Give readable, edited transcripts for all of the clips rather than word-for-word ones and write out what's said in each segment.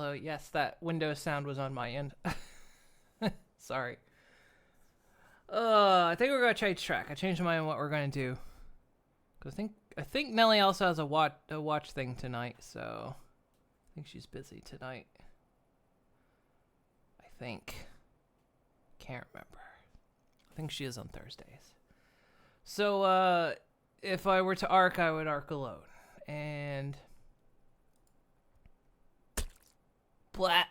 Hello, yes, that Windows sound was on my end. Sorry. I think we're gonna change track. I changed my mind on what we're gonna do. Cause I think Nelly also has a watch thing tonight, so I think she's busy tonight. I think. Can't remember. I think she is on Thursdays. So if I were to arc, I would arc alone. And blah.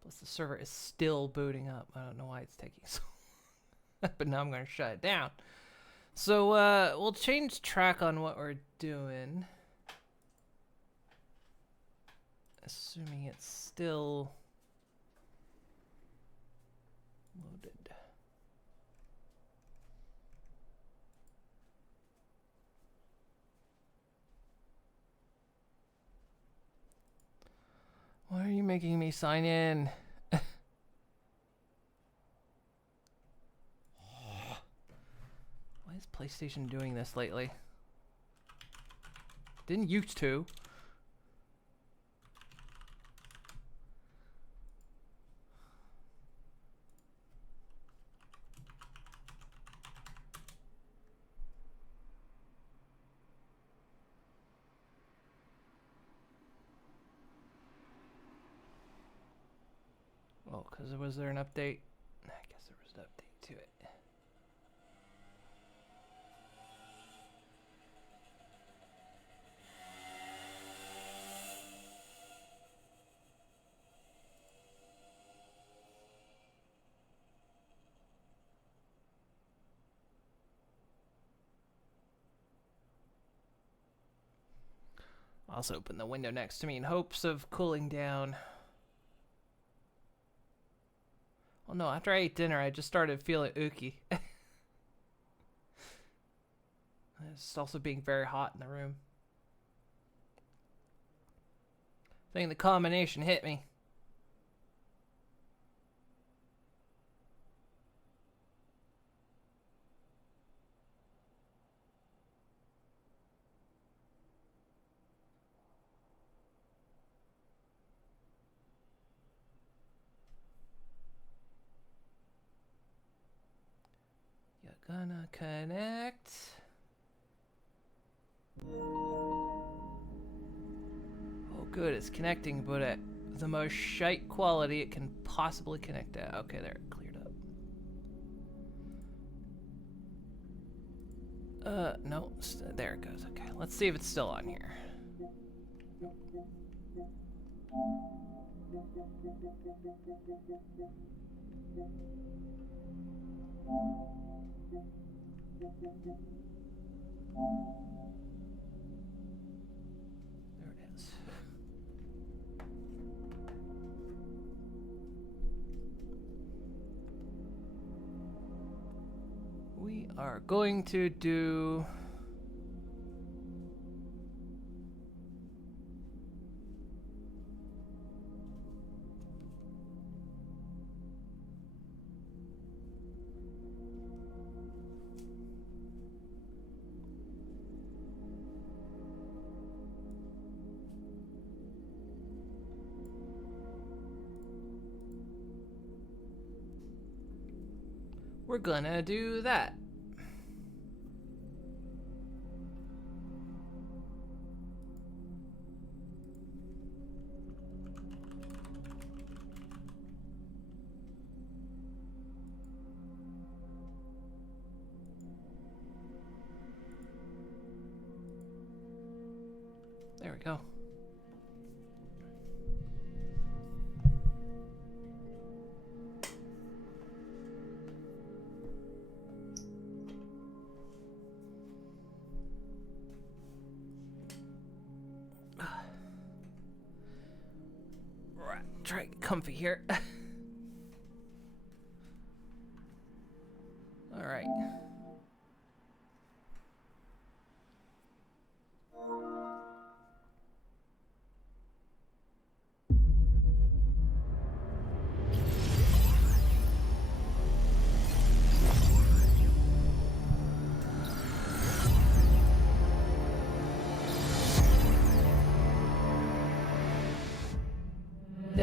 Plus the server is still booting up. I don't know why it's taking so long. But now I'm going to shut it down. So we'll change track on what we're doing. Assuming it's still loaded. Why are you making me sign in? Why is PlayStation doing this lately? Didn't used to. Oh, because was there an update? I guess there was an update to it. I'll also open the window next to me in hopes of cooling down. Well, no, after I ate dinner, I just started feeling ooky. It's also being very hot in the room. I think the combination hit me. Gonna connect. Oh, good, it's connecting, but at the most shite quality it can possibly connect at. Okay, there, it cleared up. No, there it goes. Okay, let's see if it's still on here. There it is. We are going to do we're gonna do that. There we go. Right, try to get comfy here. All right.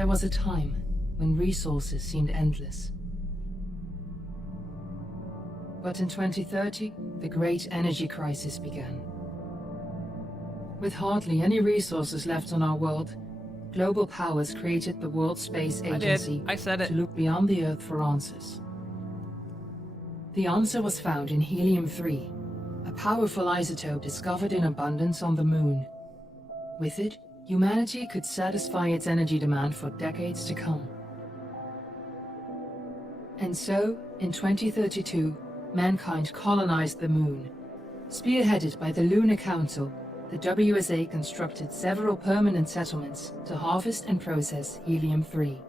There was a time when resources seemed endless. But in 2030, the great energy crisis began. With hardly any resources left on our world, global powers created the World Space Agency I said it. to look beyond the Earth for answers. The answer was found in helium-3, a powerful isotope discovered in abundance on the Moon. With it, humanity could satisfy its energy demand for decades to come. And so, in 2032, mankind colonized the Moon. Spearheaded by the Lunar Council, the WSA constructed several permanent settlements to harvest and process helium-3.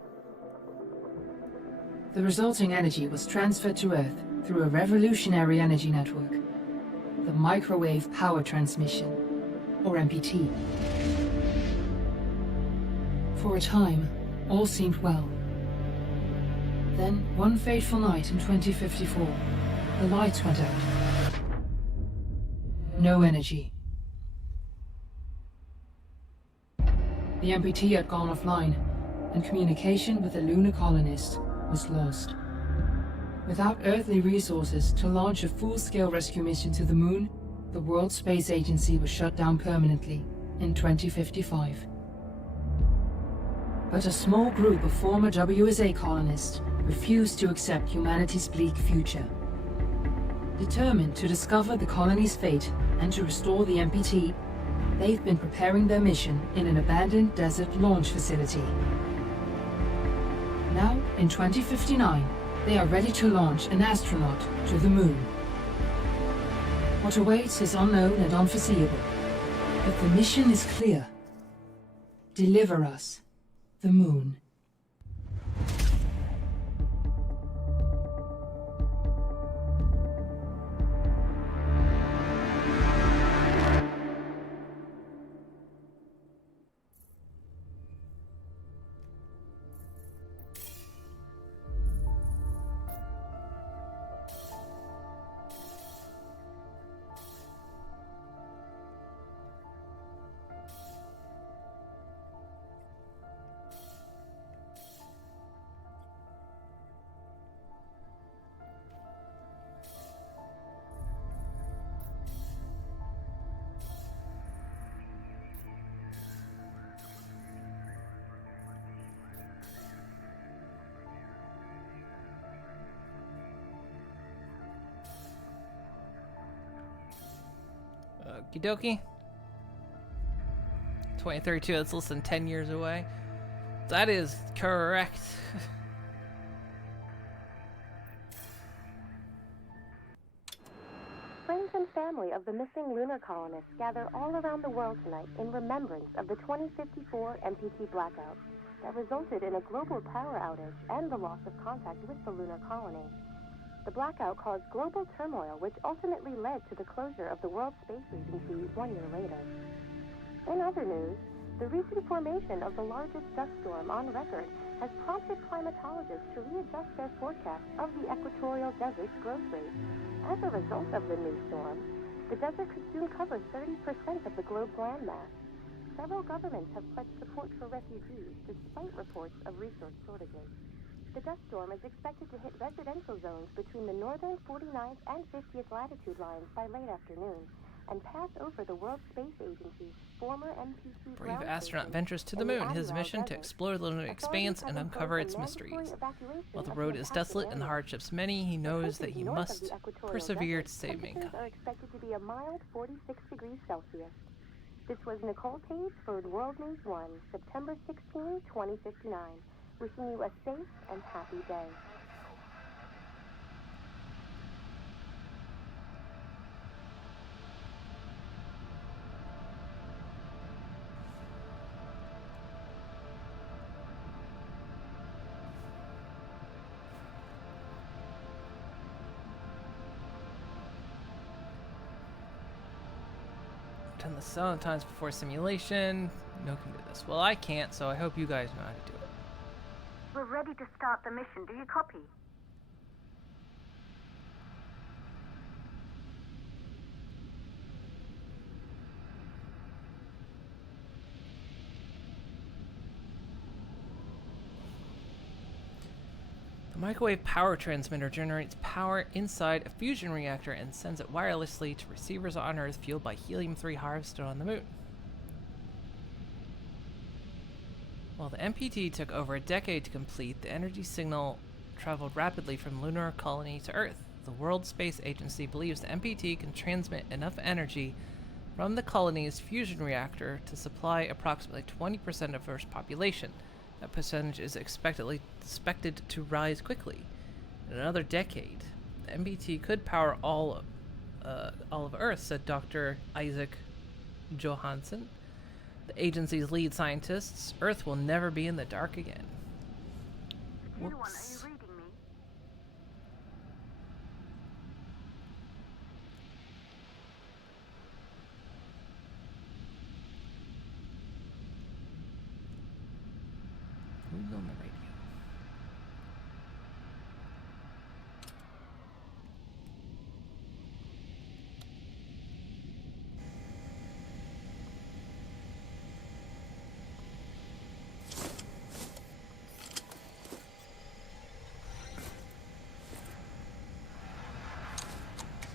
The resulting energy was transferred to Earth through a revolutionary energy network, the Microwave Power Transmission, or MPT. For a time, all seemed well. Then, one fateful night in 2054, the lights went out. No energy. The MPT had gone offline, and communication with the lunar colonist was lost. Without earthly resources to launch a full-scale rescue mission to the Moon, the World Space Agency was shut down permanently in 2055. But a small group of former WSA colonists refused to accept humanity's bleak future. Determined to discover the colony's fate and to restore the MPT, they've been preparing their mission in an abandoned desert launch facility. Now, in 2059, they are ready to launch an astronaut to the Moon. What awaits is unknown and unforeseeable, but the mission is clear. Deliver us the Moon. Okie dokie. 2032, that's less than 10 years away. That is correct. Friends and family of the missing lunar colonists gather all around the world tonight in remembrance of the 2054 MPT blackout that resulted in a global power outage and the loss of contact with the lunar colony. The blackout caused global turmoil, which ultimately led to the closure of the World Space Agency 1 year later. In other news, the recent formation of the largest dust storm on record has prompted climatologists to readjust their forecast of the equatorial desert's growth rate. As a result of the new storm, the desert could soon cover 30% of the globe's landmass. Several governments have pledged support for refugees despite reports of resource shortages. The dust storm is expected to hit residential zones between the northern 49th and 50th latitude lines by late afternoon and pass over the World Space Agency's former MPT Brave ground astronaut station ventures to the in moon. His Adirondack mission to Desert. explore the lunar expanse and uncover its mysteries. While the road is desolate and the hardships many, he knows that he must persevere to save mankind. Temperatures are expected to be a mild 46 degrees Celsius. This was Nicole Page for World News 1, September 16, 2059. Wishing you a safe and happy day. Turn the sometimes before simulation. No can do this. Well, I can't, so I hope you guys know how to do it. We're ready to start the mission. Do you copy? microwave power transmitter generates power inside a fusion reactor and sends it wirelessly to receivers on Earth fueled by helium-3 harvested on the moon. While the MPT took over a decade to complete, the energy signal traveled rapidly from lunar colony to Earth. The World Space Agency believes the MPT can transmit enough energy from the colony's fusion reactor to supply approximately 20% of Earth's population. That percentage is expected to rise quickly. In another decade, the MPT could power all of Earth, said Dr. Isaac Johansson, the agency's lead scientists. Earth will never be in the dark again. Are you Whoops. reading me? Who's on the radio?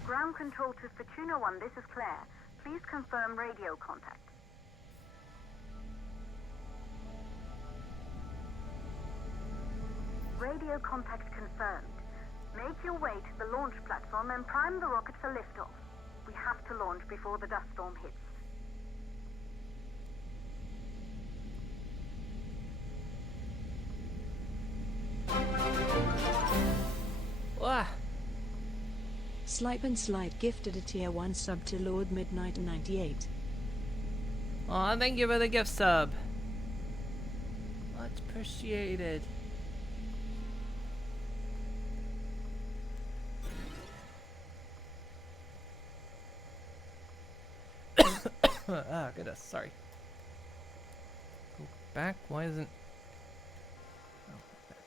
Ground control to Fortuna 1, this is Claire. Please confirm radio contact. Radio contact confirmed. Make your way to the launch platform and prime the rocket for liftoff. We have to launch before the dust storm hits. Wah! Slipe and Slide gifted a tier 1 sub to Lord Midnight 98. Aw, thank you for the gift sub. Much appreciated. Ah, goodness, sorry. Go back, why isn't... Oh, back.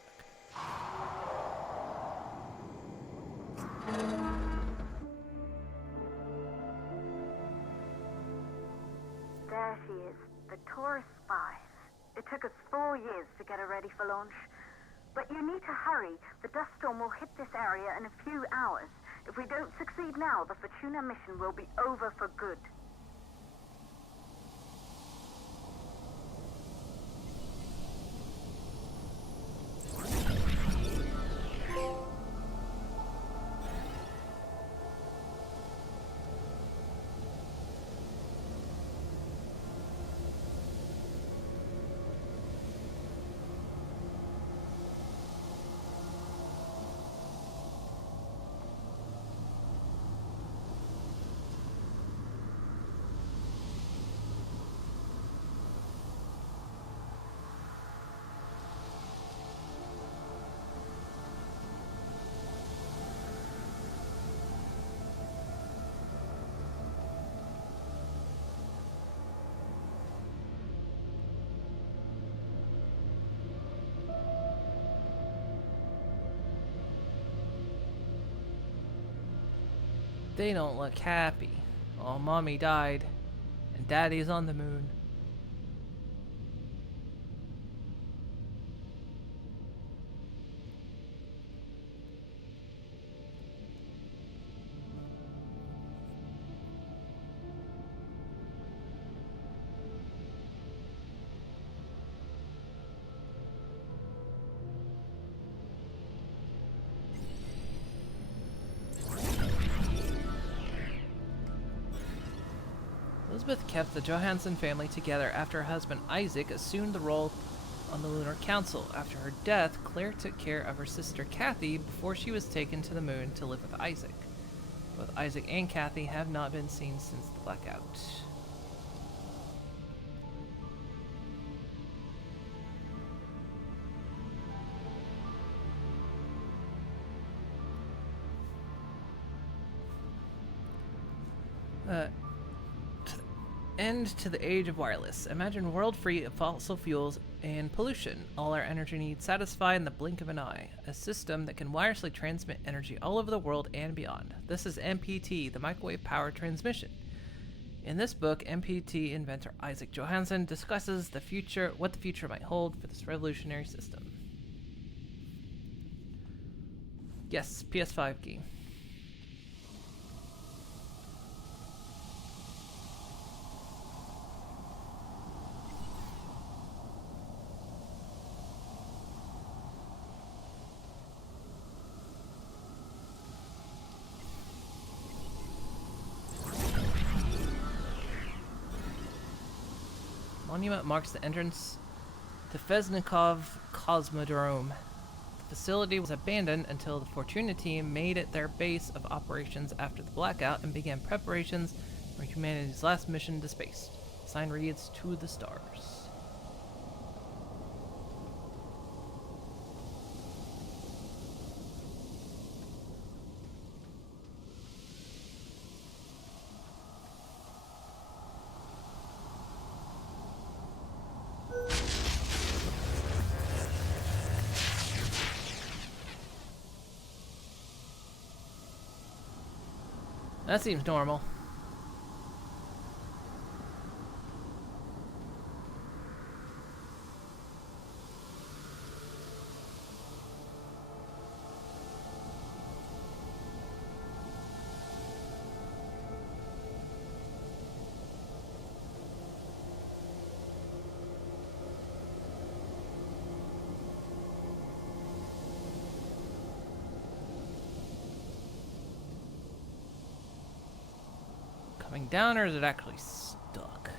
There she is, the Taurus 5. It took us 4 years to get her ready for launch. But you need to hurry. The dust storm will hit this area in a few hours. If we don't succeed now, the Fortuna mission will be over for good. They don't look happy. Oh, mommy died, and daddy's on the moon. Elizabeth kept the Johansson family together after her husband Isaac assumed the role on the Lunar Council. After her death, Claire took care of her sister Kathy before she was taken to the moon to live with Isaac. Both Isaac and Kathy have not been seen since the blackout. End to the age of wireless. Imagine a world free of fossil fuels and pollution. All our energy needs satisfied in the blink of an eye. A system that can wirelessly transmit energy all over the world and beyond. This is MPT, the microwave power transmission. In this book, MPT inventor Isaac Johansson discusses what the future might hold for this revolutionary system. Yes, PS5 game. Monument marks the entrance to Feznikov Cosmodrome. The facility was abandoned until the Fortuna team made it their base of operations after the blackout and began preparations for humanity's last mission to space. The sign reads, "To the stars." That seems normal. Coming down, or is it actually stuck?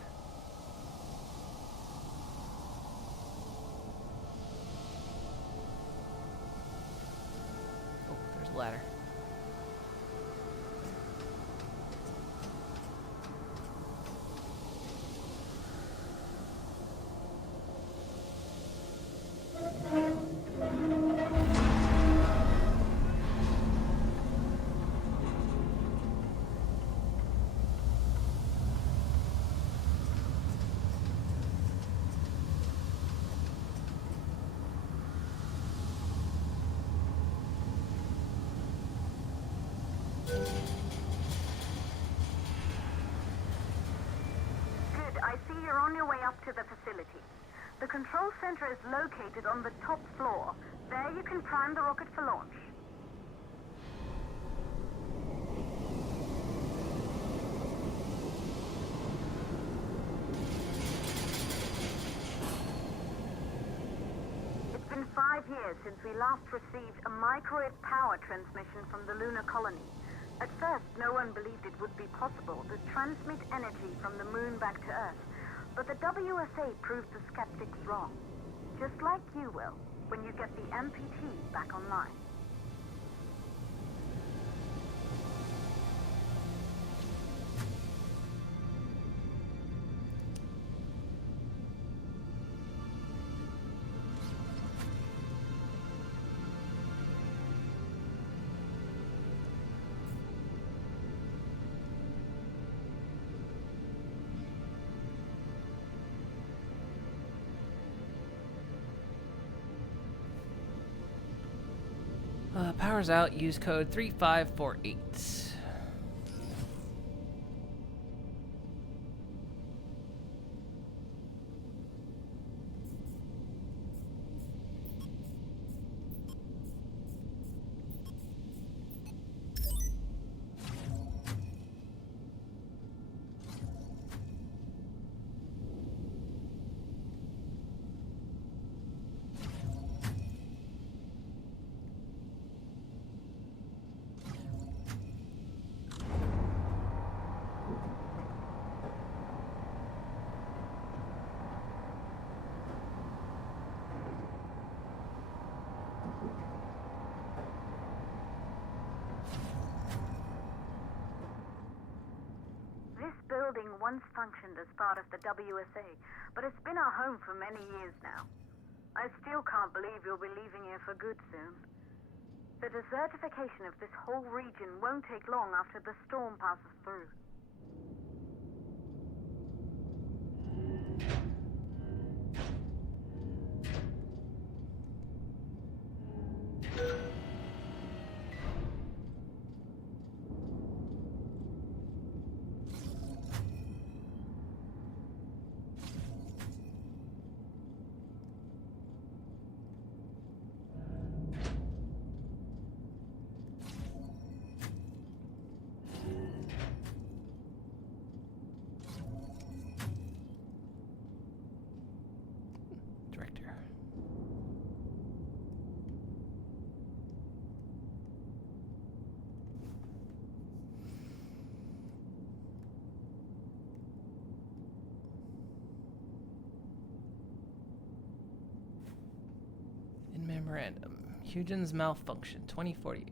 Oh, there's a ladder. Good, I see you're on your way up to the facility. The control center is located on the top floor. There you can prime the rocket for launch. It's been 5 years since we last received a microwave power transmission from the lunar colony. At first, no one believed it would be possible to transmit energy from the moon back to Earth. But the WSA proved the skeptics wrong. Just like you will, when you get the MPT back online. Power's out. Use code 3548. This building once functioned as part of the WSA, but it's been our home for many years now. I still can't believe you'll be leaving here for good soon. The desertification of this whole region won't take long after the storm passes through. Memorandum. Huygens malfunction, 2048.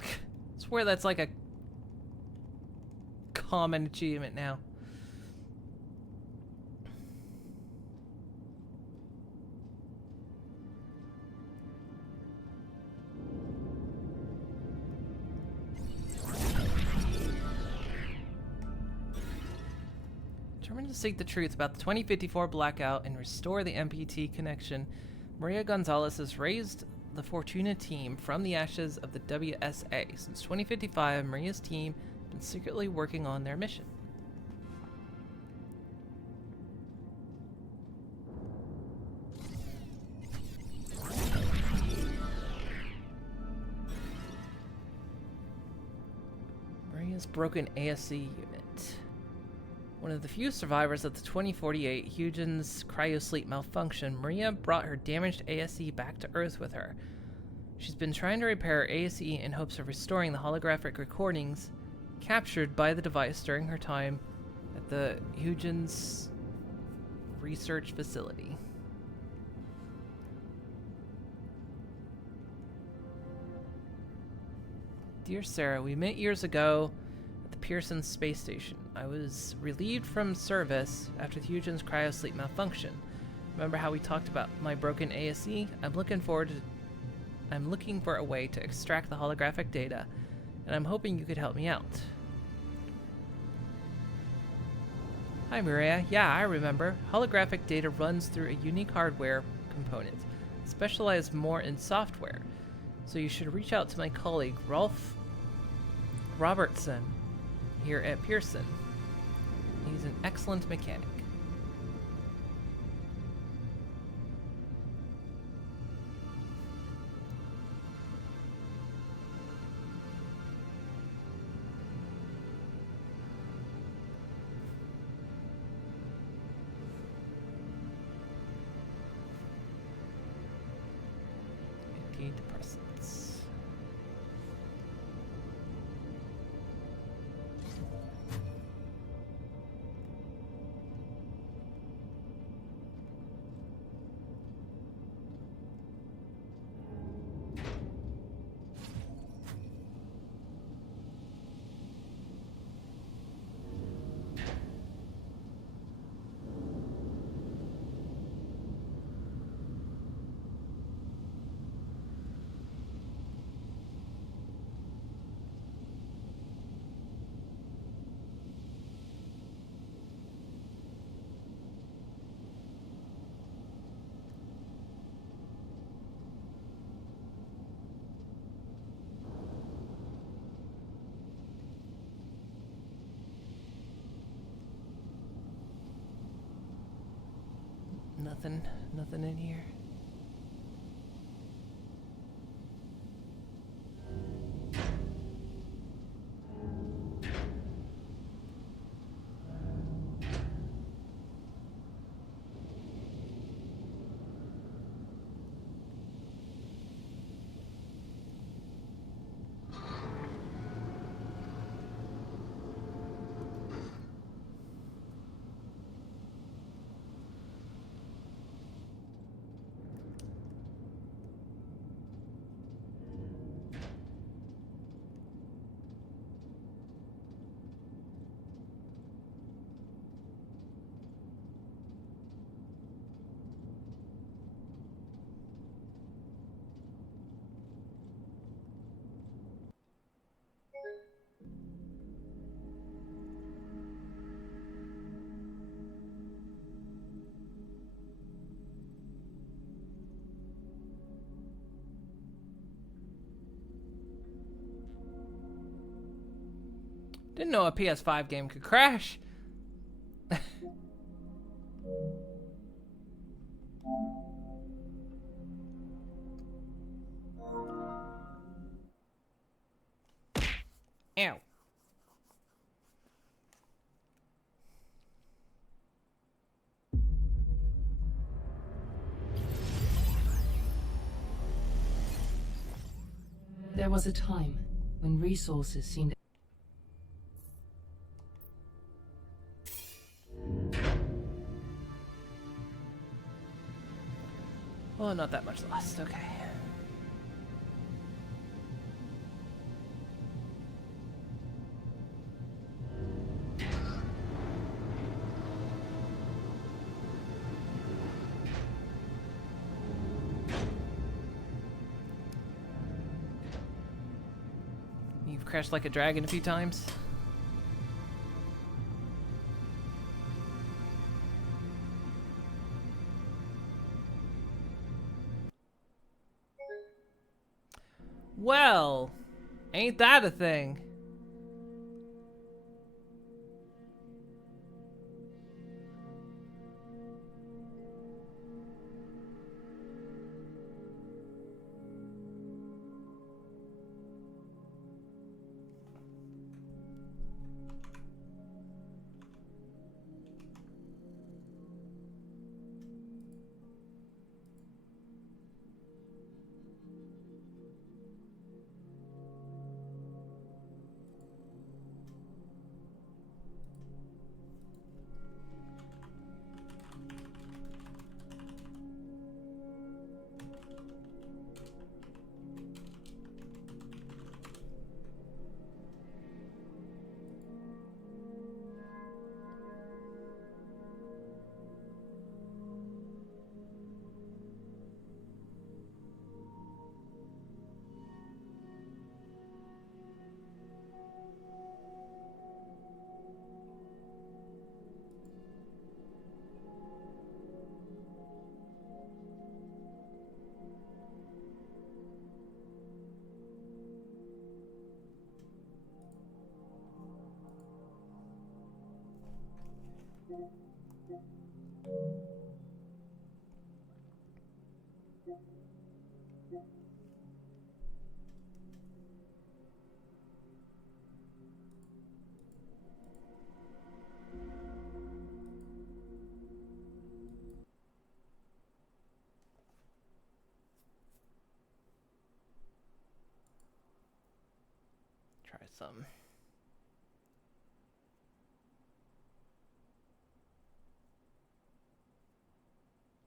I swear that's like a common achievement now. Determined to seek the truth about the 2054 blackout and restore the MPT connection, Maria Gonzalez has raised the Fortuna team from the ashes of the WSA. Since 2055, Maria's team has been secretly working on their mission. Maria's broken ASC unit. One of the few survivors of the 2048 Huygens cryosleep malfunction, Maria brought her damaged ASE back to Earth with her. She's been trying to repair her ASE in hopes of restoring the holographic recordings captured by the device during her time at the Huygens research facility. Dear Sarah, we met years ago at the Pearson space station. I was relieved from service after the Huygens cryosleep malfunction. Remember how we talked about my broken ASE? I'm looking for a way to extract the holographic data, and I'm hoping you could help me out. Hi Maria, yeah, I remember. Holographic data runs through a unique hardware component, specialized more in software. So you should reach out to my colleague, Rolf Robertson, here at Pearson. He's an excellent mechanic. Antidepressants. Nothing in here. Didn't know a PS5 game could crash. Ow. There was a time when resources seemed. Oh, not that much lost. Okay. You've crashed like a dragon a few times. Well, ain't that a thing? Try some.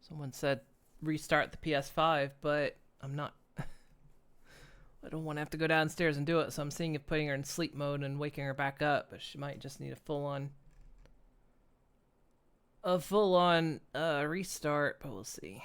Someone said restart the PS5, but I'm not. I don't want to have to go downstairs and do it, so I'm seeing if putting her in sleep mode and waking her back up, but she might just need a full-on restart, but we'll see.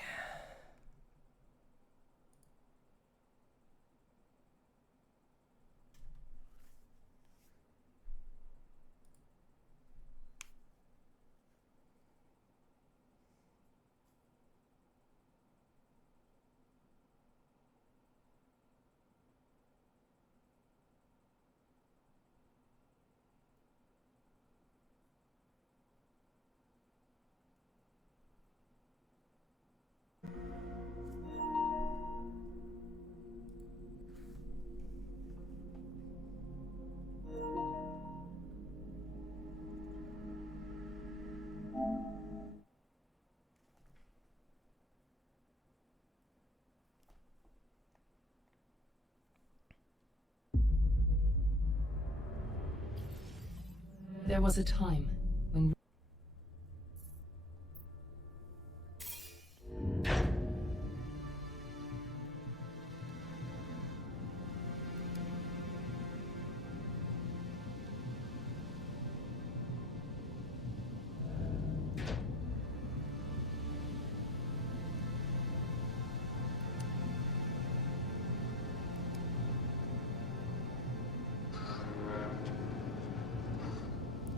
There was a time when.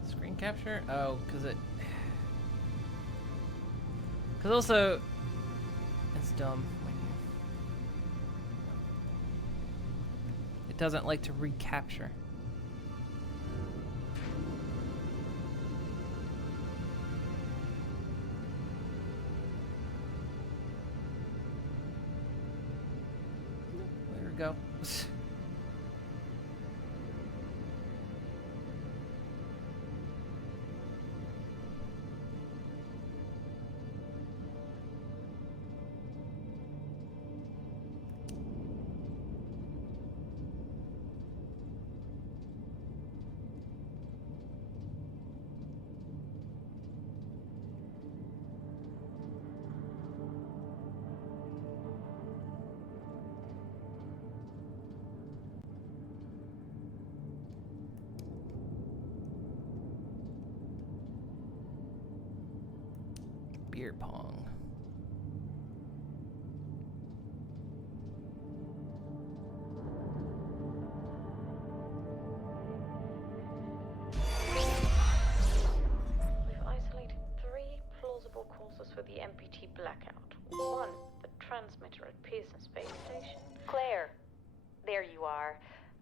Screen capture? Oh, because also, it's dumb when it doesn't like to recapture. There we go. beer pong. We've isolated 3 plausible causes for the MPT blackout. 1, the transmitter at Pearson Space Station. Claire, there you are.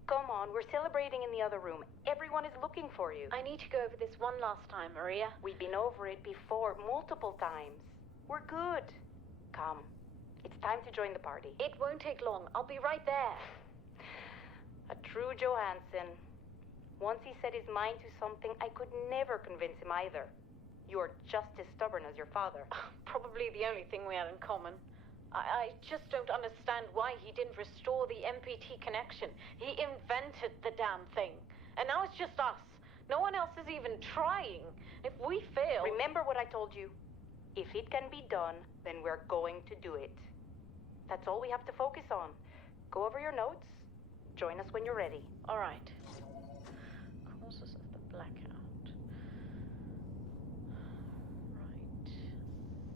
Come on, we're celebrating in the other room. Everyone is looking for you. I need to go over this one last time, Maria. We've been over it before, multiple times. We're good. Come. It's time to join the party. It won't take long. I'll be right there. A true Johansson. Once he set his mind to something, I could never convince him either. You're just as stubborn as your father. Probably the only thing we had in common. I just don't understand why he didn't restore the MPT connection. He invented the damn thing. And now it's just us. No one else is even trying. If we fail... Remember what I told you. If it can be done, then we're going to do it. That's all we have to focus on. Go over your notes. Join us when you're ready. All right. Causes of the blackout. Right.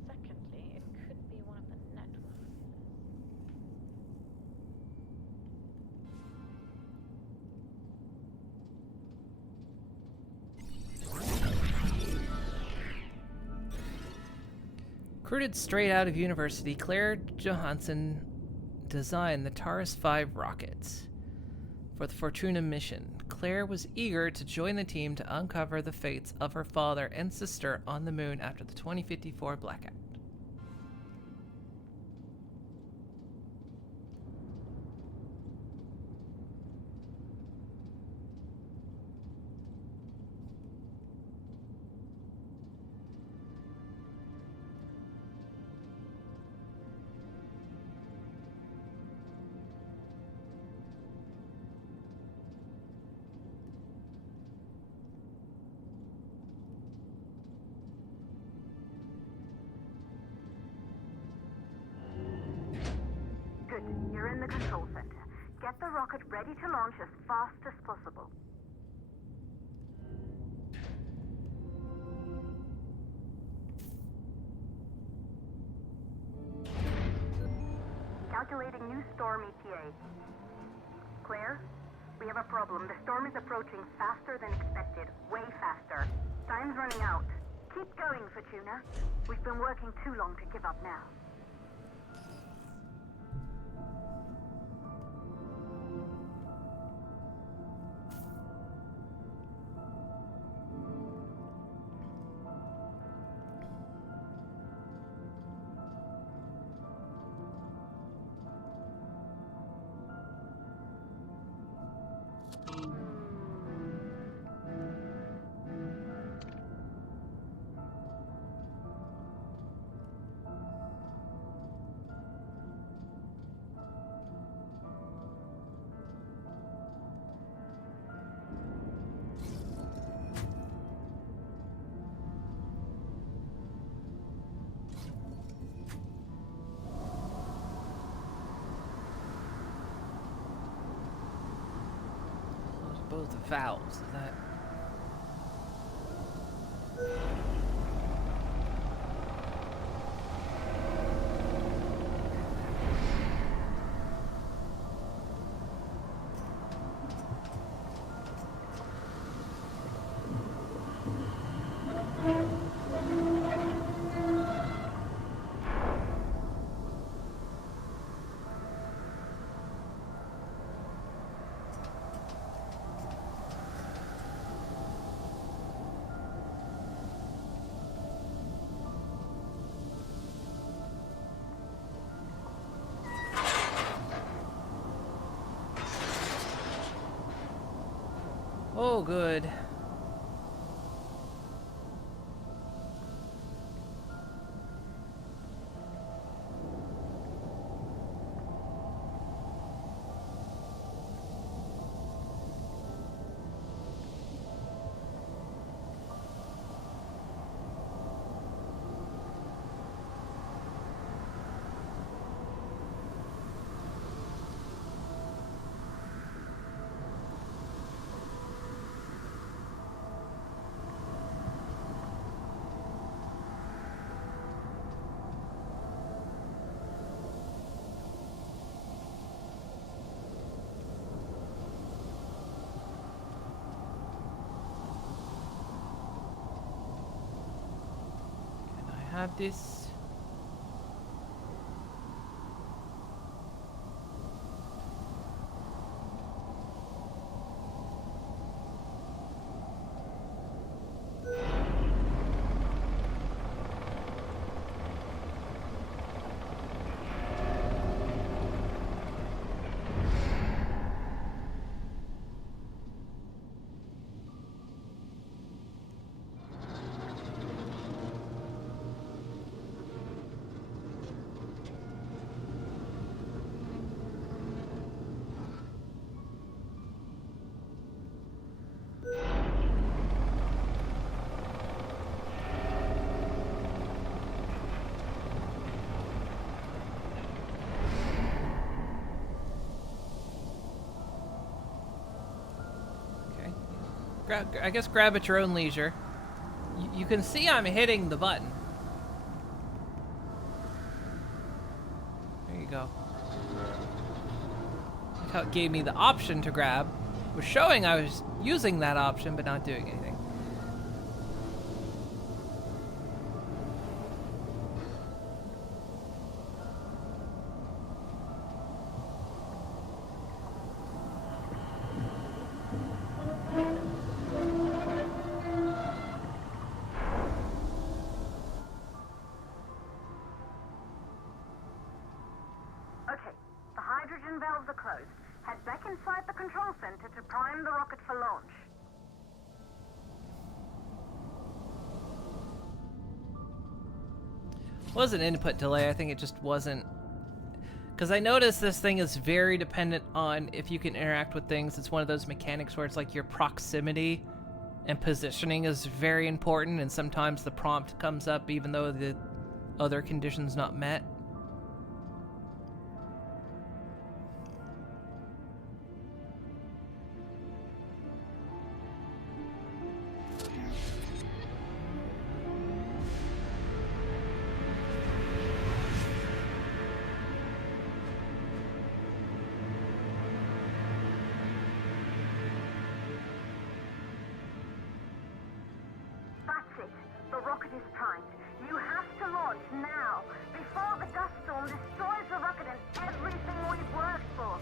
Secondly, it could be one of the network. Recruited straight out of university, Claire Johansson designed the Taurus V rockets for the Fortuna mission. Claire was eager to join the team to uncover the fates of her father and sister on the moon after the 2054 blackout. Good. You're in the control center. Get the rocket ready to launch as fast as possible. Calculating new storm ETA. Claire, we have a problem. The storm is approaching faster than expected. Way faster. Time's running out. Keep going, Fortuna. We've been working too long to give up now. Both the valves, is that... Oh, good. have this. I guess grab at your own leisure. You can see I'm hitting the button. There you go. Look how it gave me the option to grab. It was showing I was using that option, but not doing anything. Okay, the hydrogen valves are closed. Head back inside the control center to prime the rocket for launch. Was an input delay. I think it just wasn't. Because I noticed this thing is very dependent on if you can interact with things. It's one of those mechanics where it's like your proximity and positioning is very important, and sometimes the prompt comes up even though the other condition's not met. That's it. The rocket is primed. You have to launch now, before the dust storm destroys the rocket and everything we've worked for.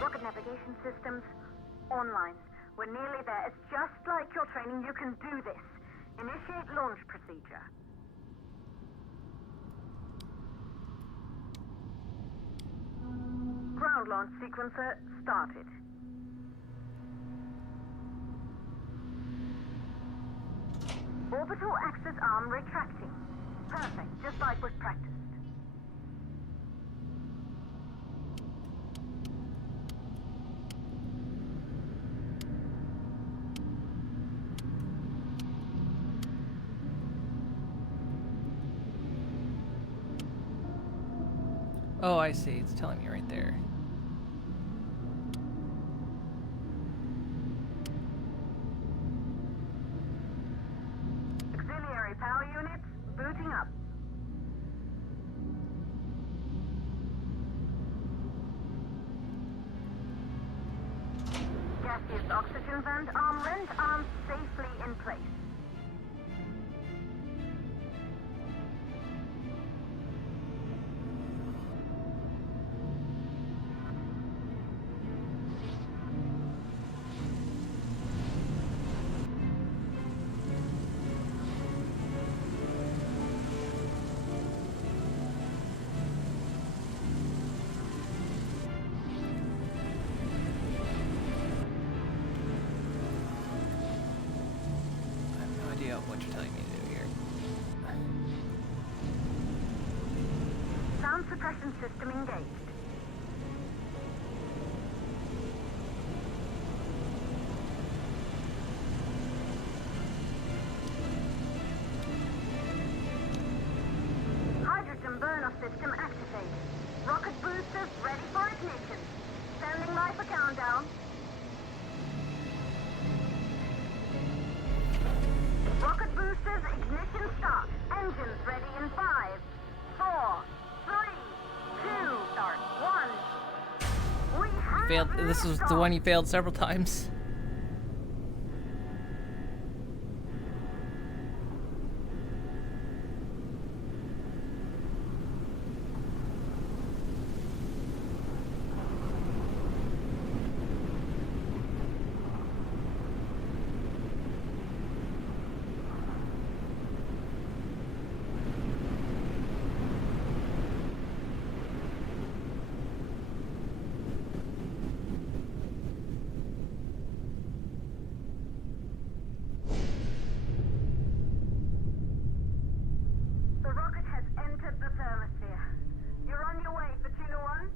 Rocket navigation systems online. We're nearly there. It's just like your training. You can do this. Initiate launch procedure. Ground launch sequencer started. Orbital axis arm retracting. Perfect, just like was practiced. Oh, I see. It's telling me right there. Auxiliary power units booting up. Gaseous oxygen vent arm length arms safely in place. what you're telling me to do here. Sound suppression system engaged. Hydrogen burner system activated. Rocket boosters ready for ignition. Standing by for countdown. Rocket boosters ignition start. Engines ready in 5, 4, 3, 2, start, 1. We have Failed. This was the one you failed several times. The rocket has entered the thermosphere. You're on your way, Fortuna 1.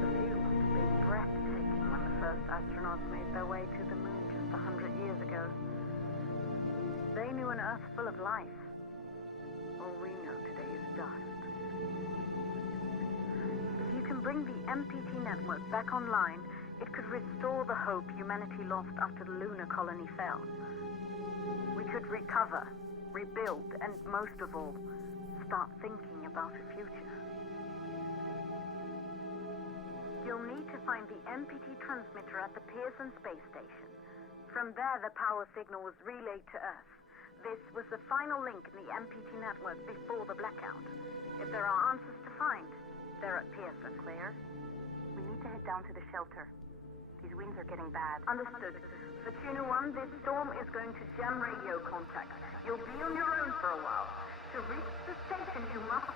The view must have been breathtaking when the first astronauts made their way to the moon just 100 years ago. They knew an Earth full of life. All we know today is dust. If you can bring the MPT network back online, it could restore the hope humanity lost after the lunar colony fell. We could recover, rebuild, and most of all, start thinking about a future. You'll need to find the MPT transmitter at the Pearson space station. From there, the power signal was relayed to Earth. This was the final link in the MPT network before the blackout. If there are answers to find, they're at Pearson. Claire, we need to head down to the shelter. These winds are getting bad. Understood. Fortuna 1, this storm is going to jam radio contact. You'll be on your own for a while. To reach the station, you must...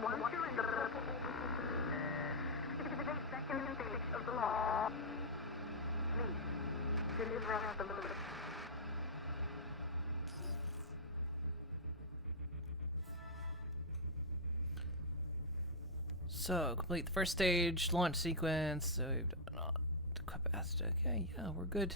Once you're in the... 8-second stage of the launch. Please, deliver us the moon. So, complete the first stage, launch sequence. So, we've done the capacity. Okay, yeah, we're good.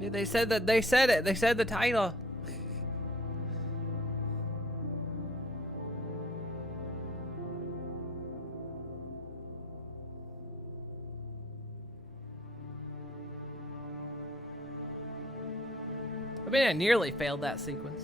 Yeah, they said that. They said it. They said the title. I mean, I nearly failed that sequence.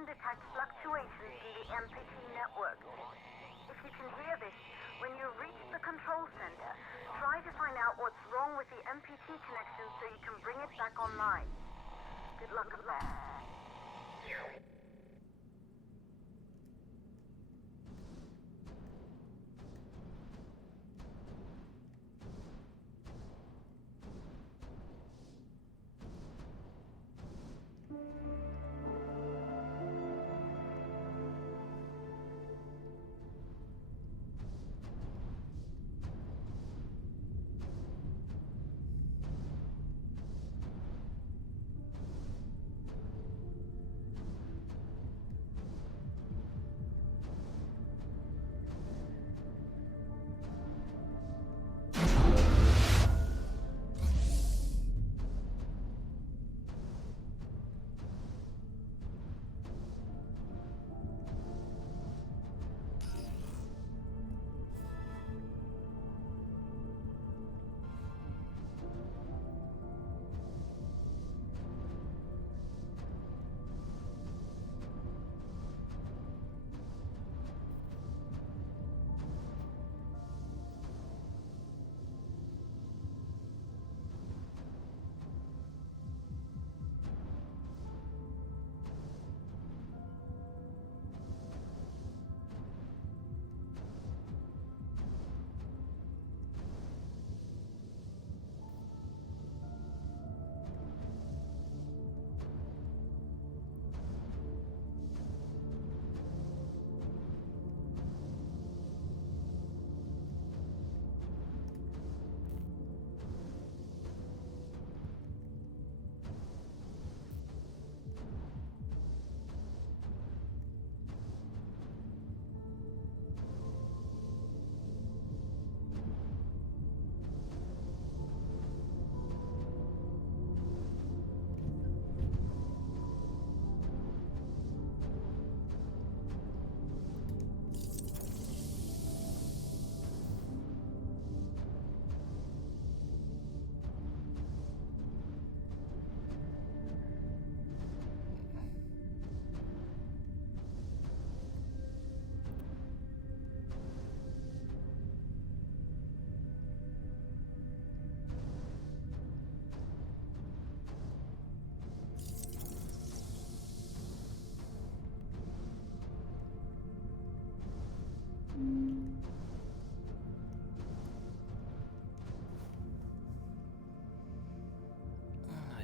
can detect fluctuations in the MPT network. If you can hear this, when you reach the control center, try to find out what's wrong with the MPT connection so you can bring it back online. Good luck with that.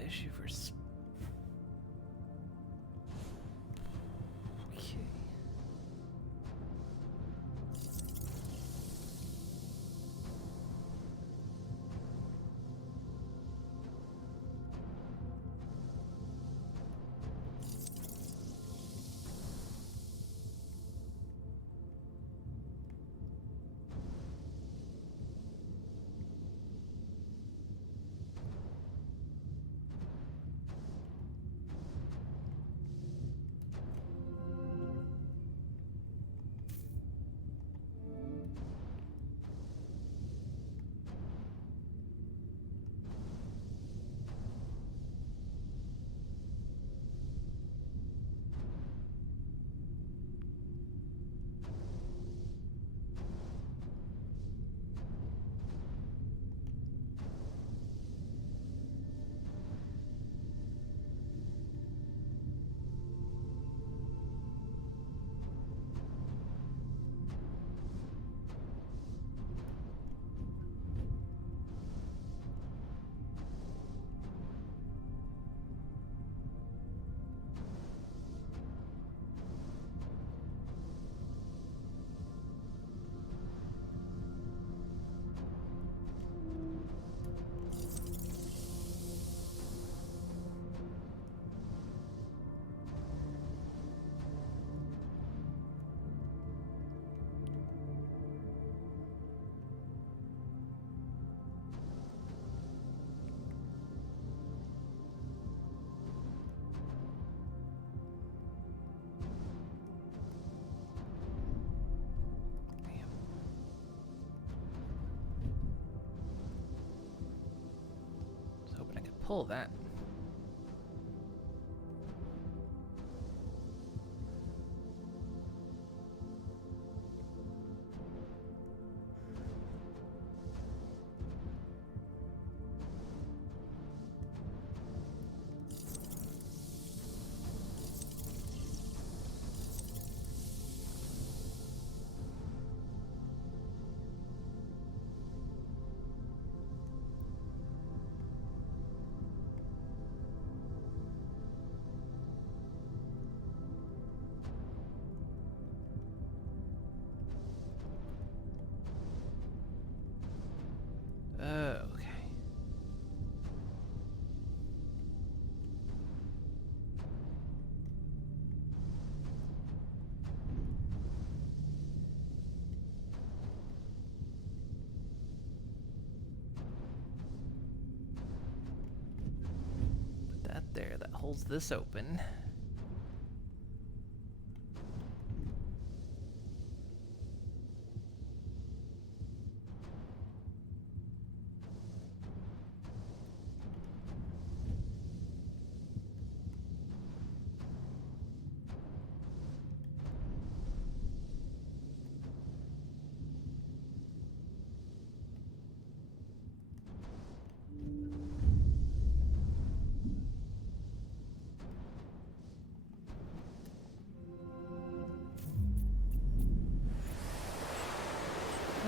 Issue for okay. Pull that. pulls this open.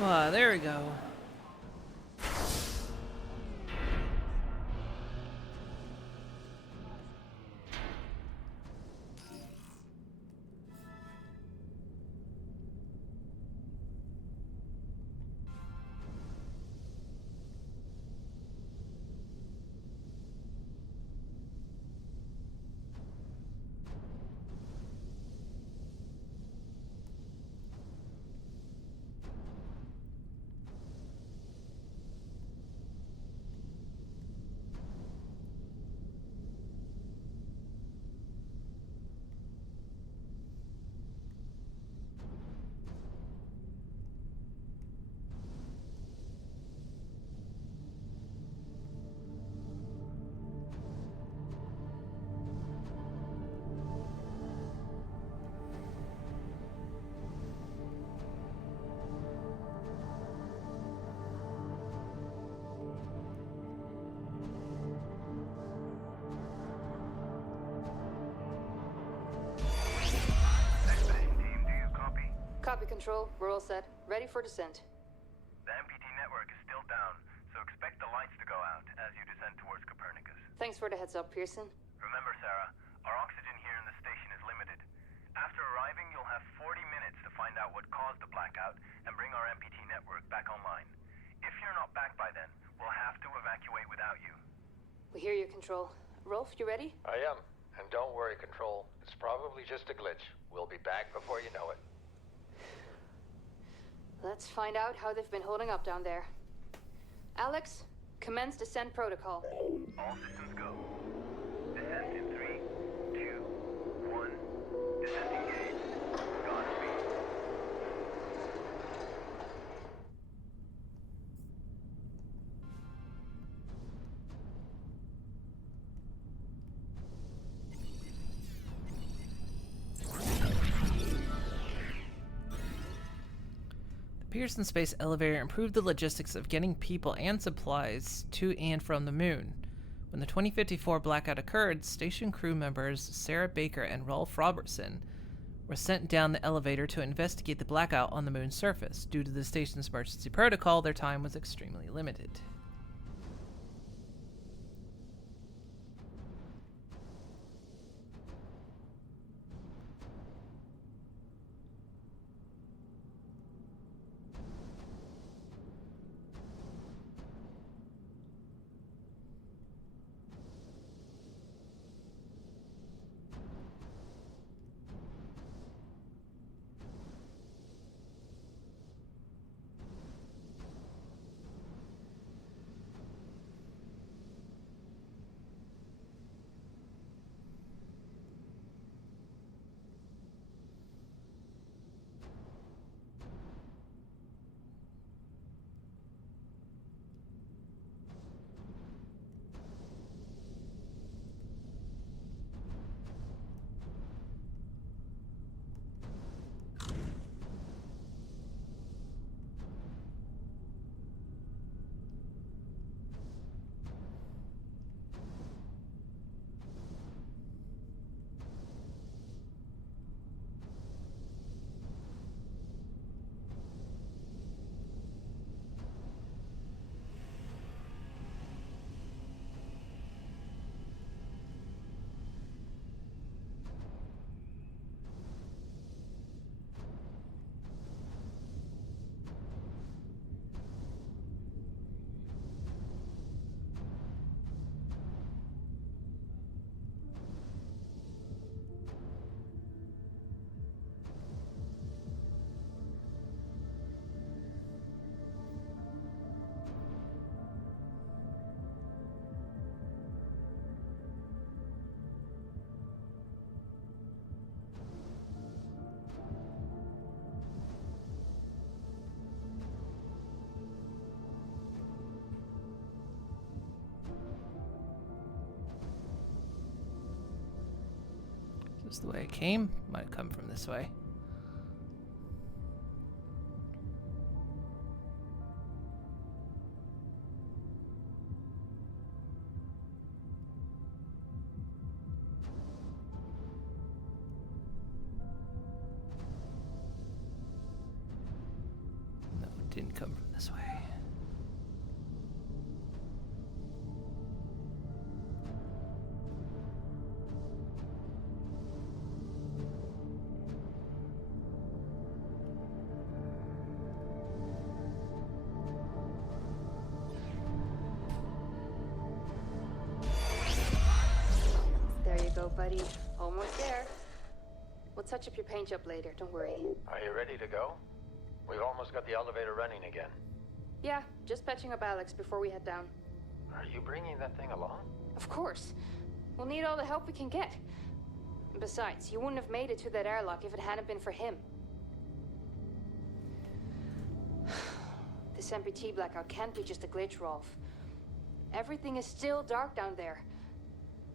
Ah, there we go. Copy, Control. We're all set. Ready for descent. The MPT network is still down, so expect the lights to go out as you descend towards Copernicus. Thanks for the heads up, Pearson. Remember, Sarah, our oxygen here in the station is limited. After arriving, you'll have 40 minutes to find out what caused the blackout and bring our MPT network back online. If you're not back by then, we'll have to evacuate without you. We hear you, Control. Rolf, you ready? I am. And don't worry, Control. It's probably just a glitch. We'll be back before you know it. Let's find out how they've been holding up down there. Alex, commence descent protocol. All systems go. Descent in 3, 2, 1. Descent engaged. Godspeed. Pearson Space Elevator improved the logistics of getting people and supplies to and from the moon. When the 2054 blackout occurred, station crew members Sarah Baker and Rolf Robertson were sent down the elevator to investigate the blackout on the moon's surface. Due to the station's emergency protocol, their time was extremely limited. It's the way it came. Might have come from this way. No, it didn't come from this way. There you go, buddy. Almost there. We'll touch up your paint job later, don't worry. Are you ready to go? We've almost got the elevator running again. Yeah, just patching up Alex before we head down. Are you bringing that thing along? Of course. We'll need all the help we can get. Besides, you wouldn't have made it to that airlock if it hadn't been for him. This MPT blackout can't be just a glitch, Rolf. Everything is still dark down there.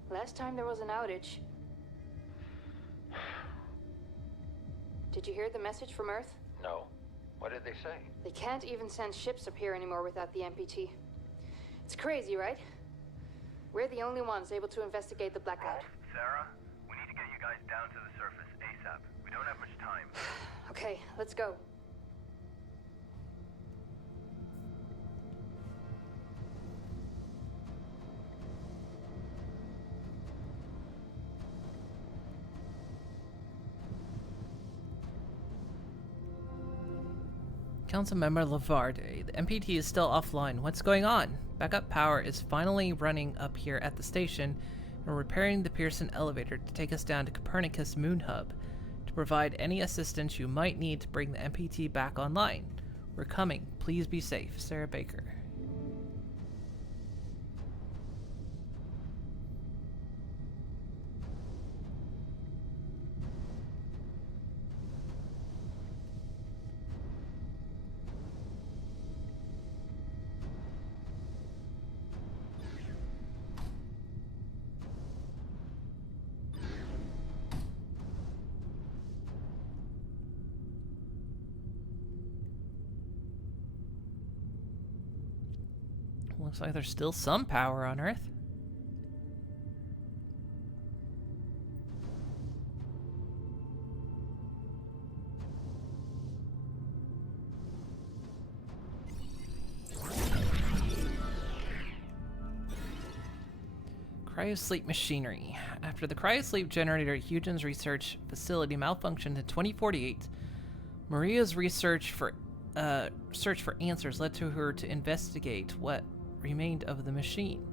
Last time there was an outage. Did you hear the message from Earth? No. What did they say? They can't even send ships up here anymore without the MPT. It's crazy, right? We're the only ones able to investigate the blackout. Sarah, we need to get you guys down to the surface ASAP. We don't have much time. Okay, let's go. Councilmember Lavarde, the MPT is still offline. What's going on? Backup power is finally running up here at the station, and we're repairing the Pearson elevator to take us down to Copernicus Moon Hub to provide any assistance you might need to bring the MPT back online. We're coming. Please be safe. Sarah Baker. Looks like there's still some power on Earth. Cryosleep machinery. After the cryosleep generator at Huygens Research Facility malfunctioned in 2048, Maria's search for answers led to her to investigate what remained of the machine.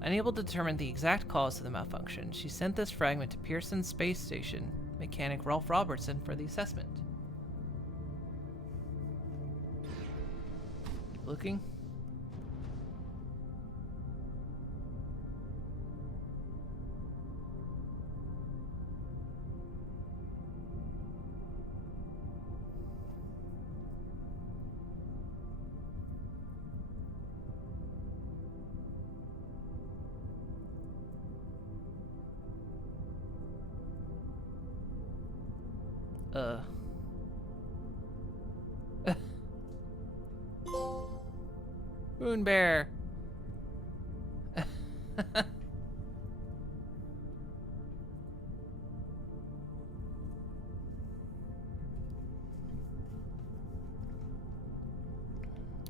Unable to determine the exact cause of the malfunction, she sent this fragment to Pearson Space Station mechanic Rolf Robertson for the assessment. Keep looking. Moon Bear.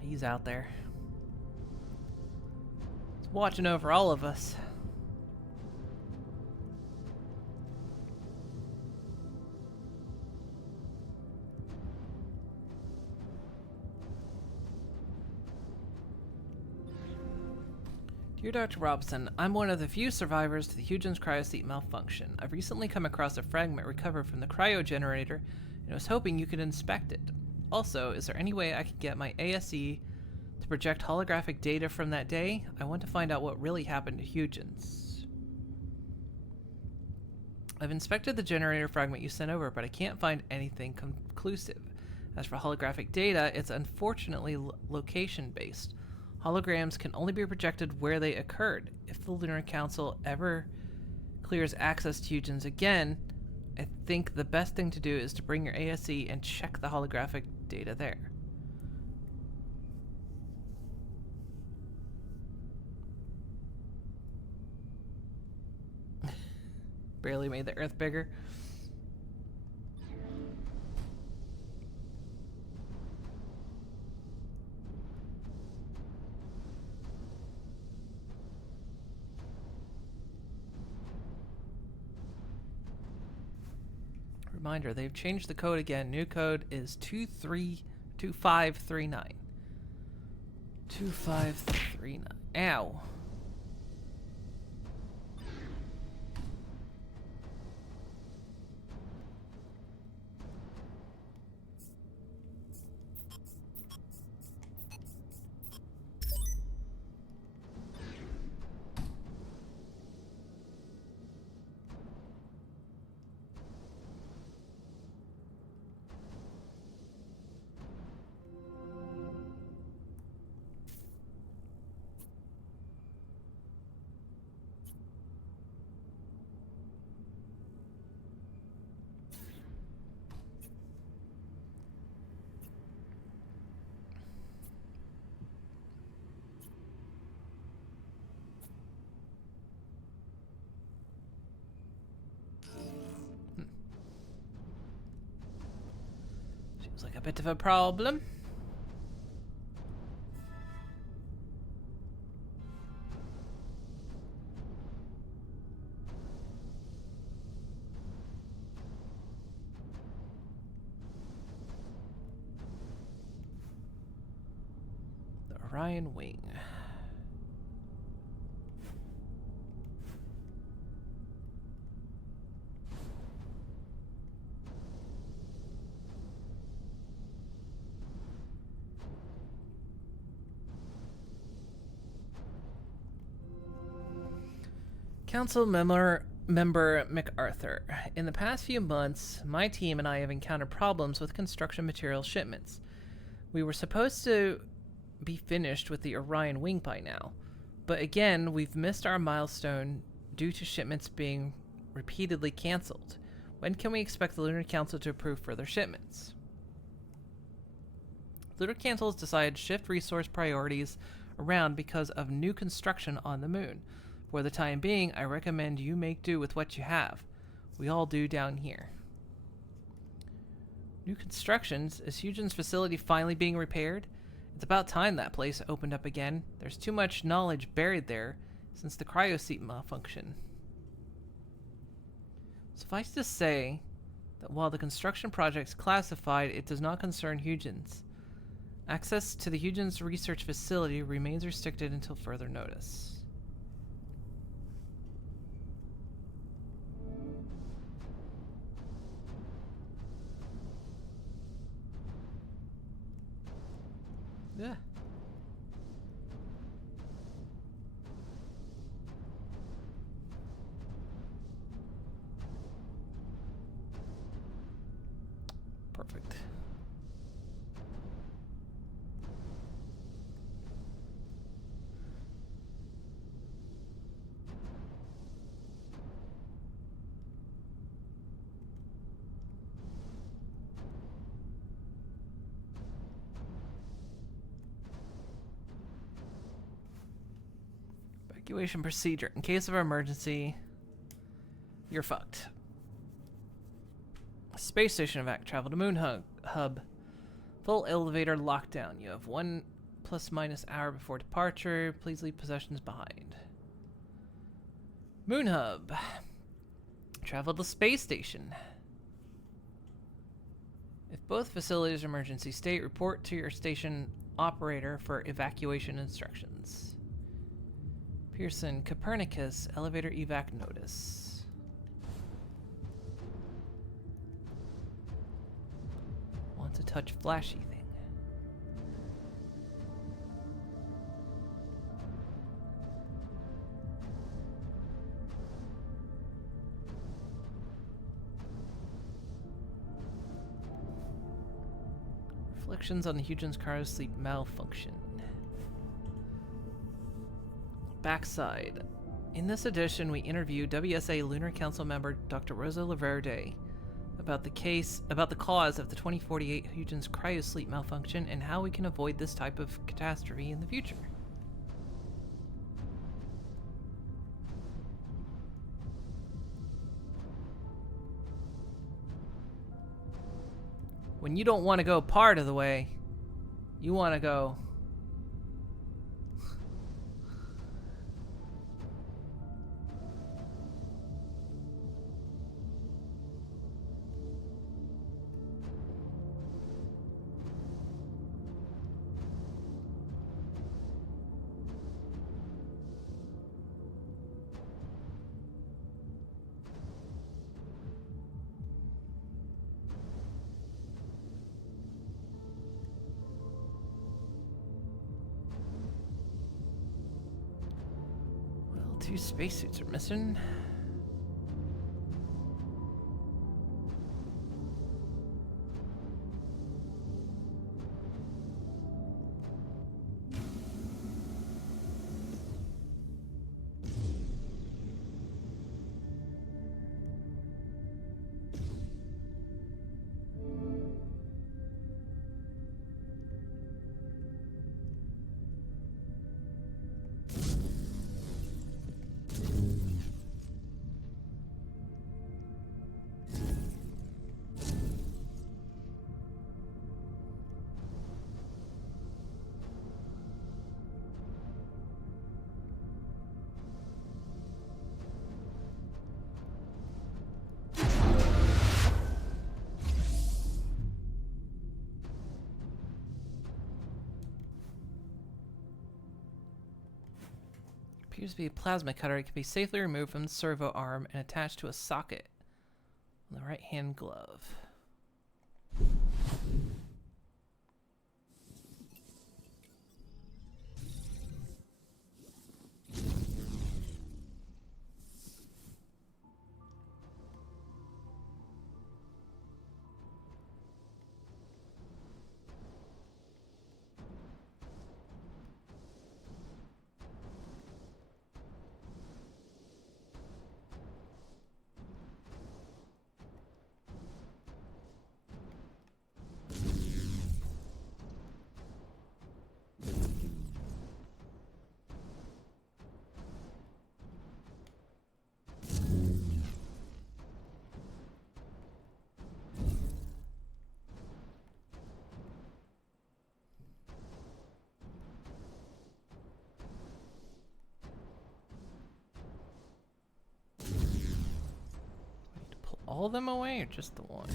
He's out there. He's watching over all of us. Dear Dr. Robson, I'm one of the few survivors to the Huygens cryosleep malfunction. I've recently come across a fragment recovered from the cryogenerator and was hoping you could inspect it. Also, is there any way I could get my ASE to project holographic data from that day? I want to find out what really happened to Huygens. I've inspected the generator fragment you sent over, but I can't find anything conclusive. As for holographic data, it's unfortunately location-based. Holograms can only be projected where they occurred. If the Lunar Council ever clears access to Huygens again, I think the best thing to do is to bring your ASE and check the holographic data there. Barely made the Earth bigger. Reminder, they've changed the code again. New code is 2539. 2539. Ow. Seems like a bit of a problem. The Orion Wing. Council member MacArthur. In the past few months, my team and I have encountered problems with construction material shipments. We were supposed to be finished with the Orion Wing by now, but again, we've missed our milestone due to shipments being repeatedly cancelled. When can we expect the Lunar Council to approve further shipments? Lunar Council has decided to shift resource priorities around because of new construction on the moon. For the time being, I recommend you make do with what you have. We all do down here. New constructions? Is Hugin's facility finally being repaired? It's about time that place opened up again. There's too much knowledge buried there since the cryoseat malfunction. Suffice to say that while the construction project's classified, it does not concern Hugin's. Access to the Hugin's research facility remains restricted until further notice. Yeah. Perfect. Evacuation procedure. In case of emergency, you're fucked. Space station evac. Travel to moon hub. Full elevator lockdown. You have 1 ± hour before departure. Please leave possessions behind. Moon hub. Travel to space station. If both facilities are emergency state, report to your station operator for evacuation instructions. Pearson, Copernicus, elevator evac notice. Want to touch flashy thing. Reflections on the Hugin's cryosleep malfunction. Backside. In this edition, we interview WSA Lunar Council member Dr. Rosa Laverde. about the cause of the 2048 Huygens cryosleep malfunction and how we can avoid this type of catastrophe in the future. When you don't want to go part of the way, you want to go two spacesuits are missing. Appears to be a plasma cutter. It can be safely removed from the servo arm and attached to a socket on the right hand glove. All of them away or just the one?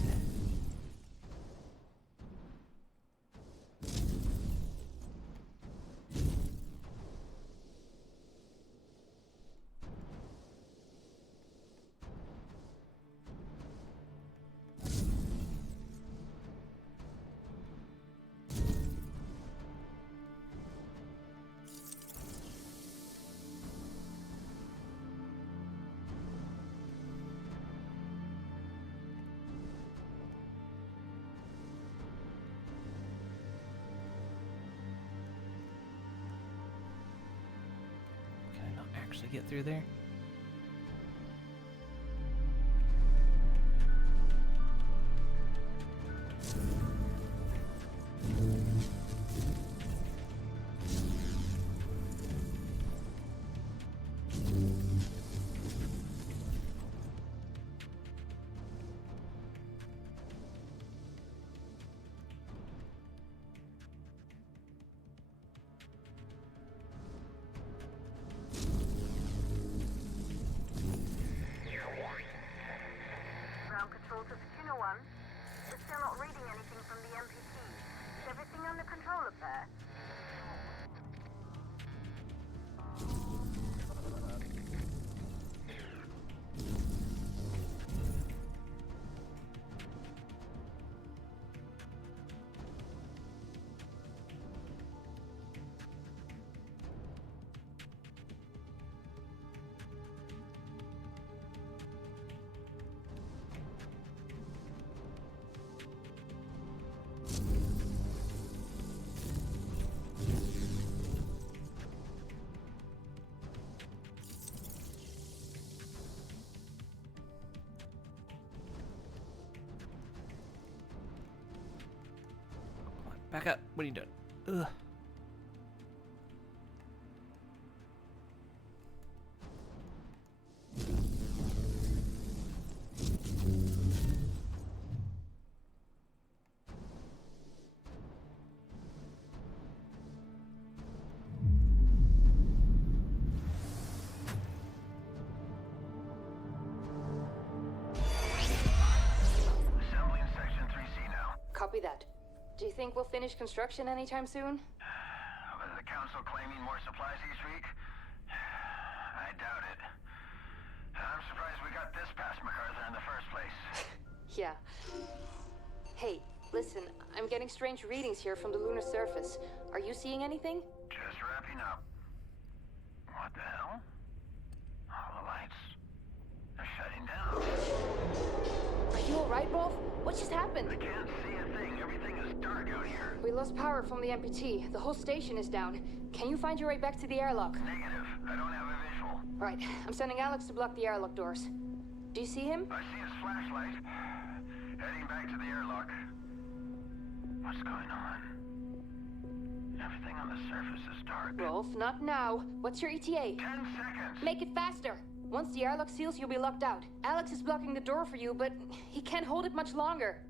Actually get through there. Back up. What are you doing? Ugh. Assembling Section 3C now. Copy that. Do you think we'll finish construction anytime soon? Was the council claiming more supplies each week? I doubt it. I'm surprised we got this past MacArthur in the first place. Yeah. Hey, listen, I'm getting strange readings here from the lunar surface. Are you seeing anything? Just wrapping up. What the hell? All the lights are shutting down. Are you alright, Rolf? What just happened? I can't see a thing. Everything is dark out here. We lost power from the MPT. The whole station is down. Can you find your way back to the airlock? Negative. I don't have a visual. Right. I'm sending Alex to block the airlock doors. Do you see him? I see his flashlight. Heading back to the airlock. What's going on? Everything on the surface is dark. Rolf, not now. What's your ETA? 10 seconds. Make it faster. Once the airlock seals, you'll be locked out. Alex is blocking the door for you, but he can't hold it much longer.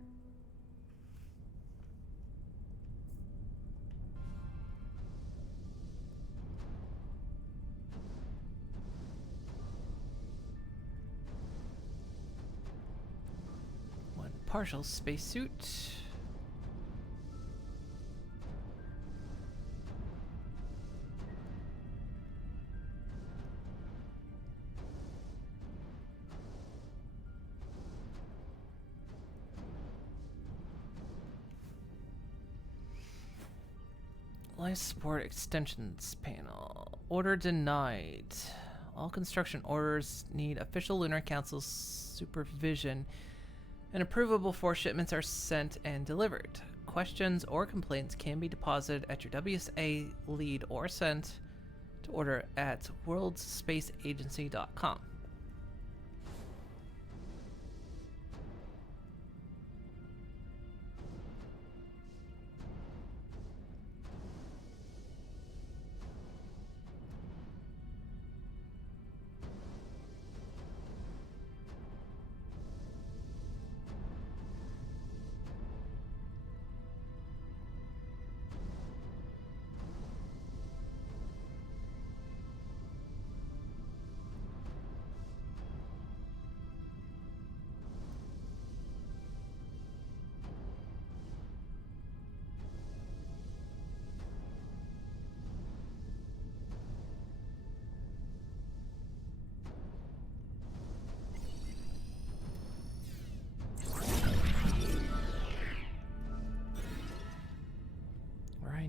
One partial spacesuit. Life support extensions panel. Order denied. All construction orders need official Lunar Council's supervision and approval before shipments are sent and delivered. Questions or complaints can be deposited at your WSA lead or sent to order at worldspaceagency.com.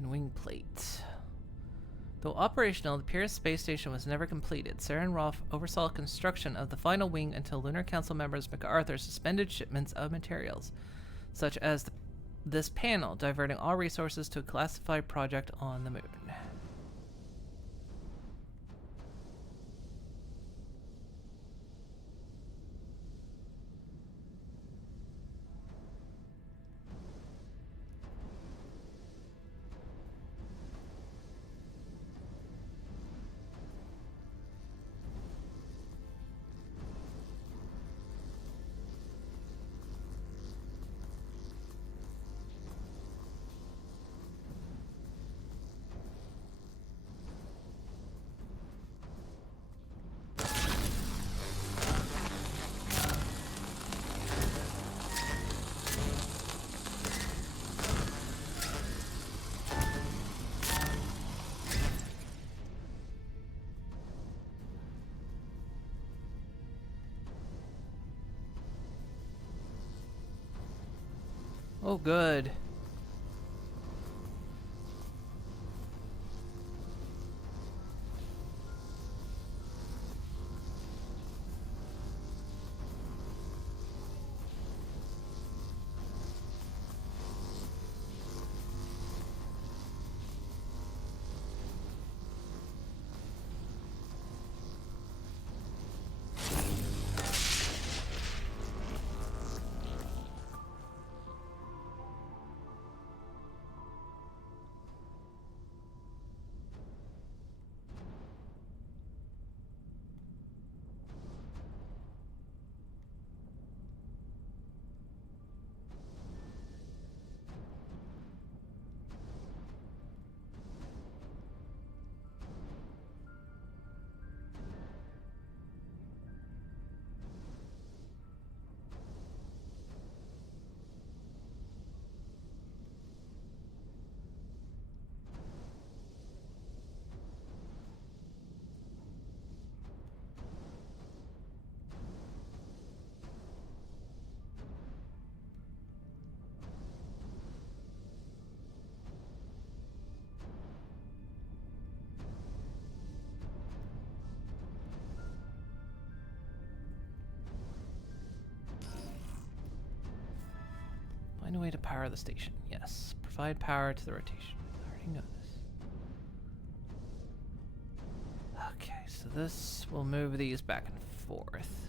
Wing plate. Though operational, the Pierce space station was never completed. Sarah and Rolf oversaw construction of the final wing until Lunar Council members MacArthur suspended shipments of materials, such as this panel, diverting all resources to a classified project on the moon. Oh, good. way to power the station. Yes. Provide power to the rotation. I already know this. Okay, so this will move these back and forth.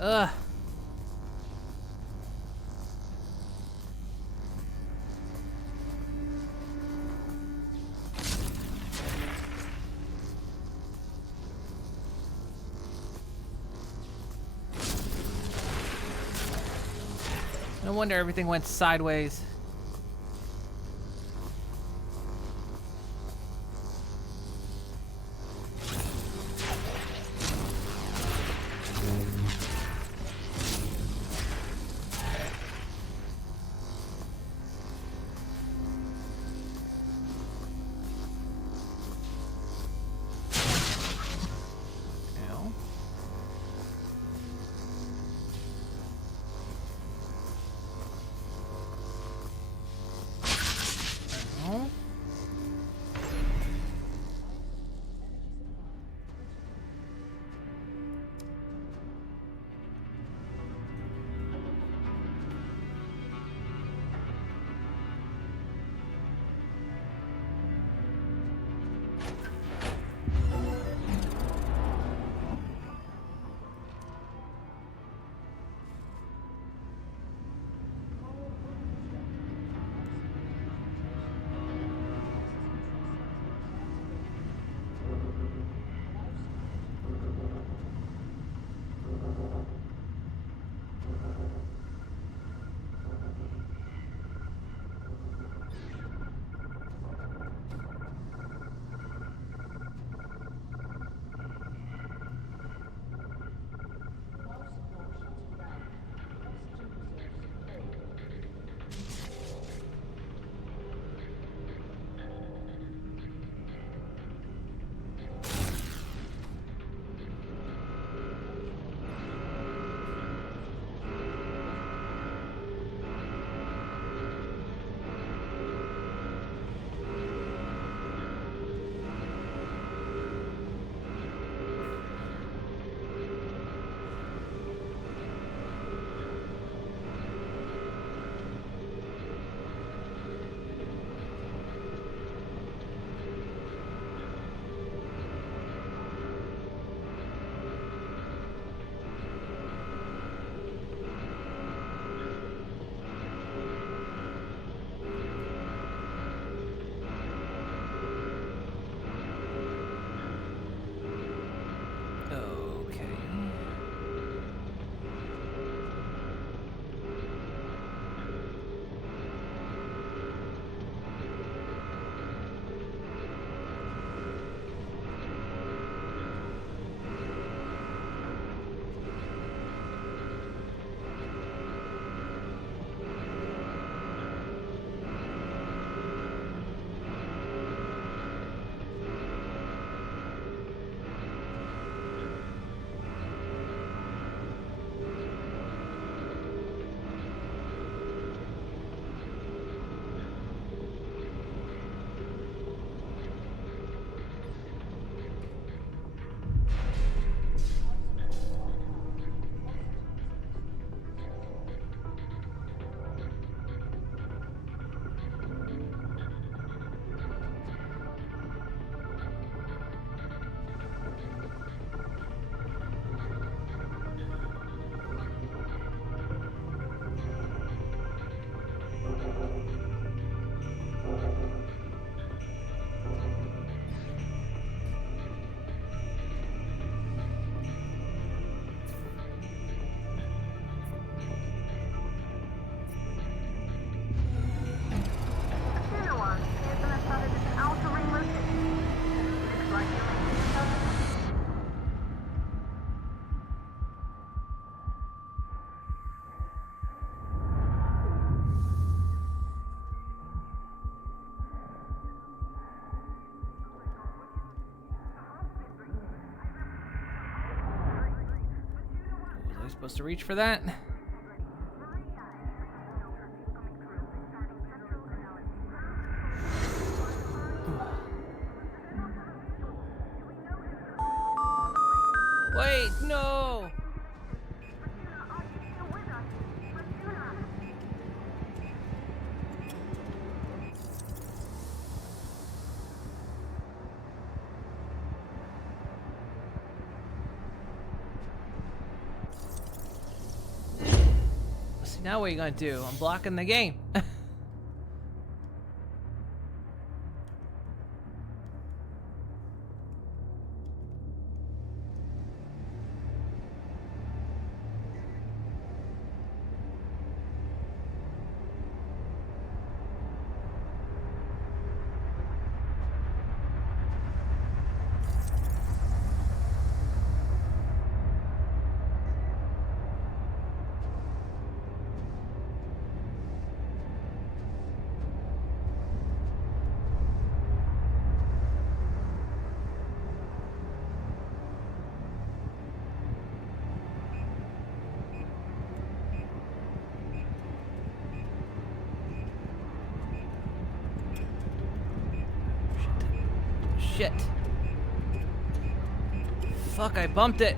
Ugh. No wonder everything went sideways. we supposed to reach for that? Wait, no! See, now what are you gonna do? I'm blocking the game. Shit. Fuck, I bumped it.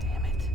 Damn it.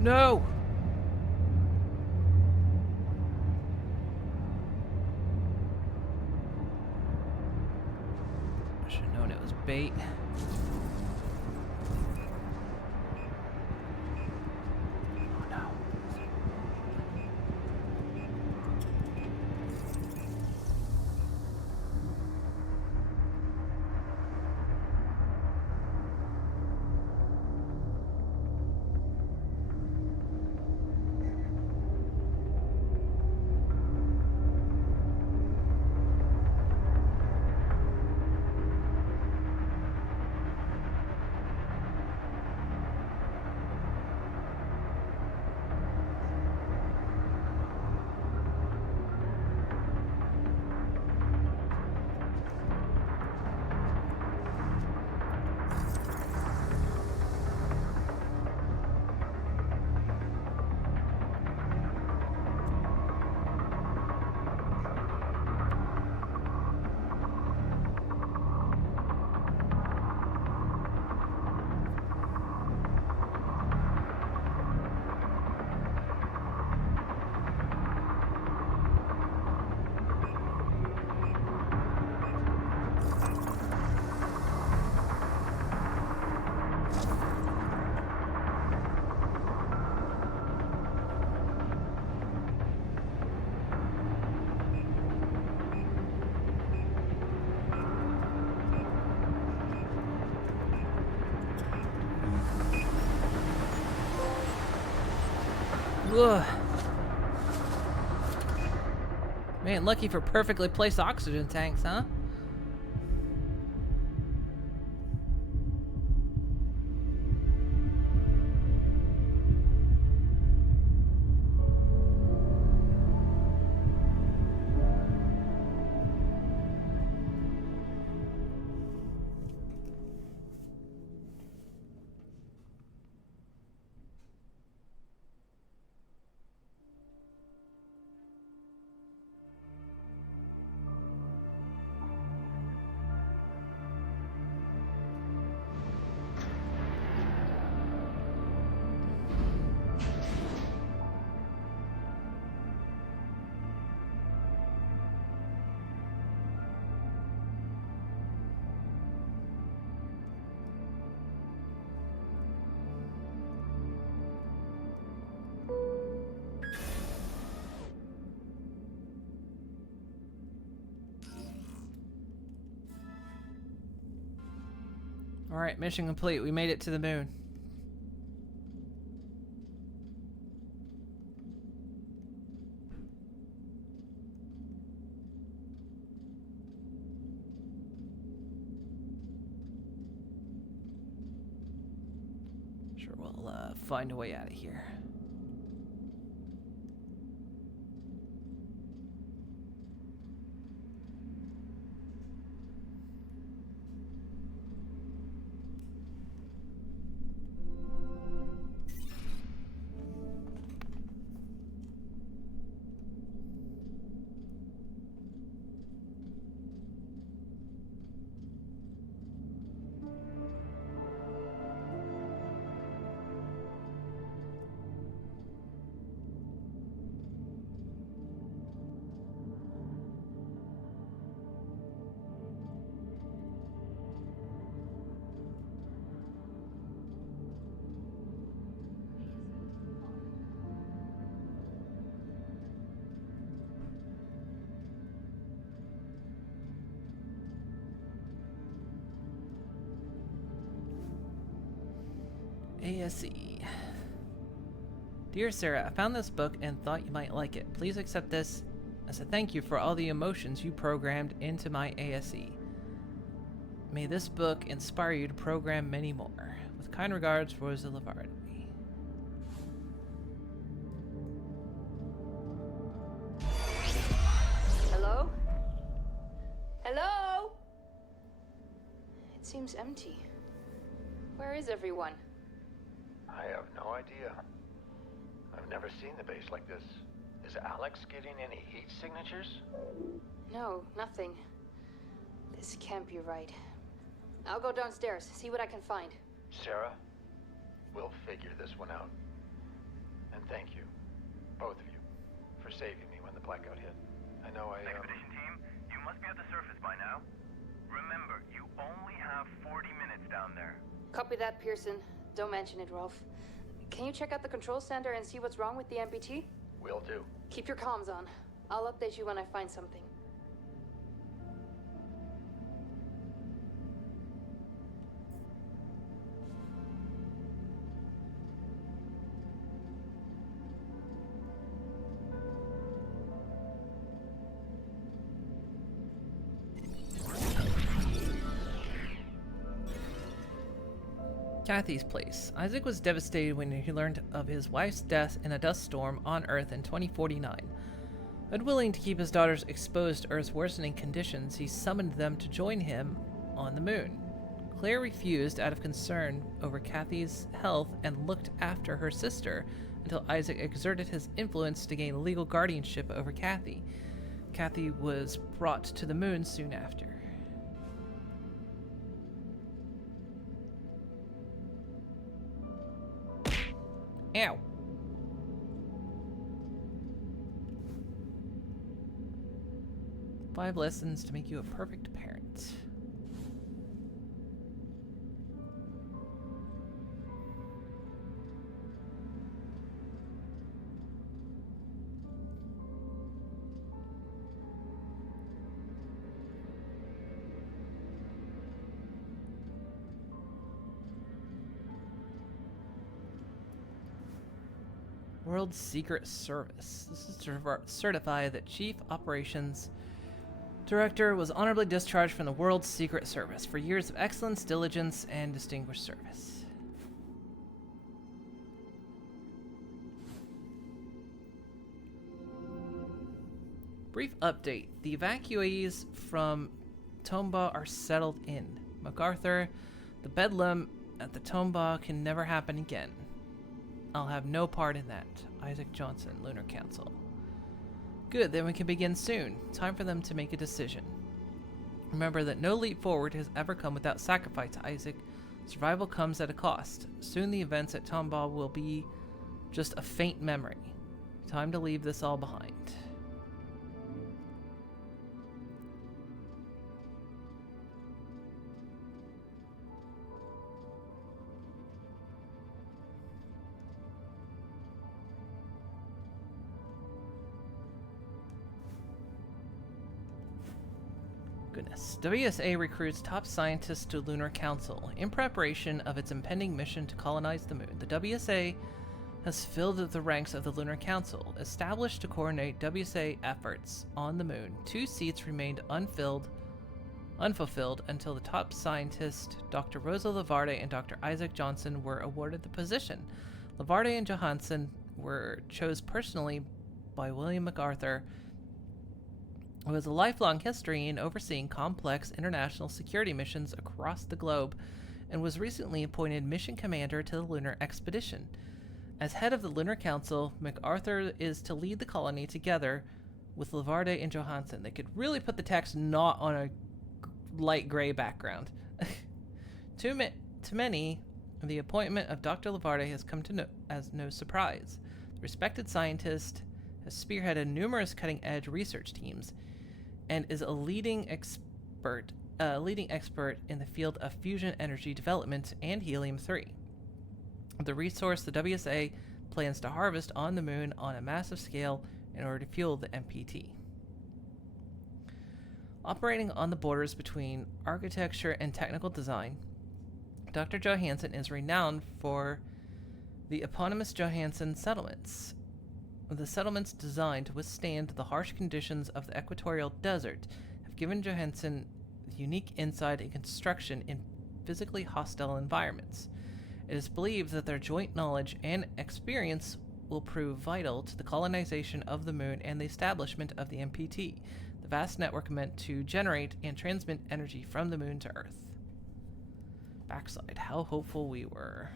No! I should have known it was bait. Oh no. Ugh. Man, lucky for perfectly placed oxygen tanks, huh? Alright, mission complete. We made it to the moon. Sure, we'll find a way out of here. ASE. Dear Sarah, I found this book and thought you might like it. Please accept this as a thank you for all the emotions you programmed into my ASE. May this book inspire you to program many more. With kind regards, Rosa Lavard. Hello? Hello? It seems empty. Where is everyone? I have no idea. I've never seen the base like this. Is Alex getting any heat signatures? No, nothing. This can't be right. I'll go downstairs, see what I can find. Sarah, we'll figure this one out. And thank you, both of you, for saving me when the blackout hit. I know Expedition team, you must be at the surface by now. Remember, you only have 40 minutes down there. Copy that, Pearson. Don't mention it, Rolf. Can you check out the control center and see what's wrong with the MPT? Will do. Keep your comms on. I'll update you when I find something. Kathy's place. Isaac was devastated when he learned of his wife's death in a dust storm on Earth in 2049. Unwilling to keep his daughters exposed to Earth's worsening conditions, he summoned them to join him on the moon. Claire refused out of concern over Kathy's health and looked after her sister until Isaac exerted his influence to gain legal guardianship over Kathy. Kathy was brought to the moon soon after. Ow. Five lessons to make you a perfect parent. World Secret Service. This is to certify that Chief Operations Director was honorably discharged from the World Secret Service for years of excellence, diligence, and distinguished service. Brief update. The evacuees from Tomba are settled in. MacArthur, the bedlam at the Tomba can never happen again. I'll have no part in that. Isaac Johnson, Lunar Council. Good, then we can begin soon. Time for them to make a decision. Remember that no leap forward has ever come without sacrifice, Isaac. Survival comes at a cost. Soon the events at Tomba will be just a faint memory. Time to leave this all behind. luminous. WSA recruits top scientists to Lunar Council in preparation of its impending mission to colonize the moon. The WSA has filled the ranks of the Lunar Council, established to coordinate WSA efforts on the moon. 2 seats remained unfulfilled until the top scientists, Dr. Rosa Lavarde and Dr. Isaac Johnson, were awarded the position. Lavarde and Johansson were chosen personally by William MacArthur, who has a lifelong history in overseeing complex international security missions across the globe and was recently appointed mission commander to the lunar expedition. As head of the Lunar Council, MacArthur is to lead the colony together with Lavarde and Johansson. They could really put the text not on a light gray background. To many, the appointment of Dr. Lavarde has come as no surprise. The respected scientist has spearheaded numerous cutting-edge research teams and is a leading expert in the field of fusion energy development and helium-3. The resource the WSA plans to harvest on the moon on a massive scale in order to fuel the MPT. Operating on the borders between architecture and technical design, Dr. Johansson is renowned for the eponymous Johansson settlements. The settlements designed to withstand the harsh conditions of the equatorial desert have given Johansson unique insight in construction in physically hostile environments. It is believed that their joint knowledge and experience will prove vital to the colonization of the moon and the establishment of the MPT, the vast network meant to generate and transmit energy from the moon to Earth. Backside, how hopeful we were.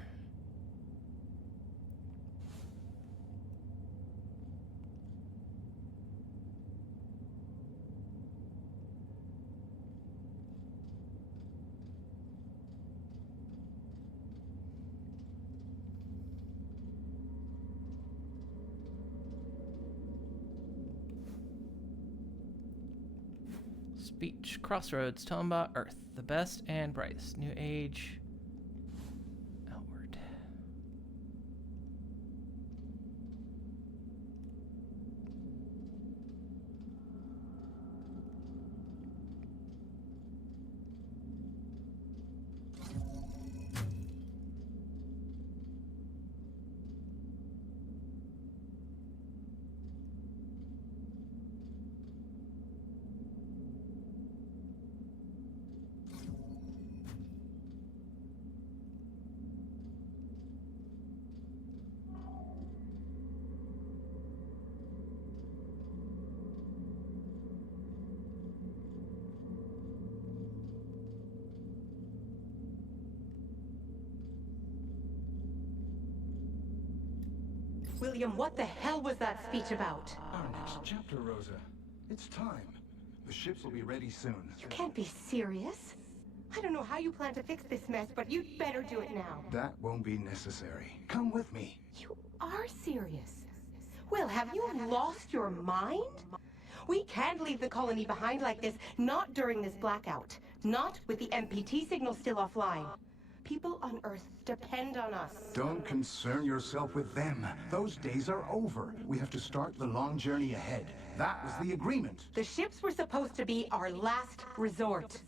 Speech, Crossroads, Tomba, Earth, the best and brightest. New Age, outward. William, what the hell was that speech about? Our next chapter, Rosa. It's time. The ships will be ready soon. You can't be serious. I don't know how you plan to fix this mess, but you'd better do it now. That won't be necessary. Come with me. You are serious. Will, have you lost your mind? We can't leave the colony behind like this, not during this blackout. Not with the MPT signal still offline. People on Earth depend on us. Don't concern yourself with them. Those days are over. We have to start the long journey ahead. That was the agreement. The ships were supposed to be our last resort.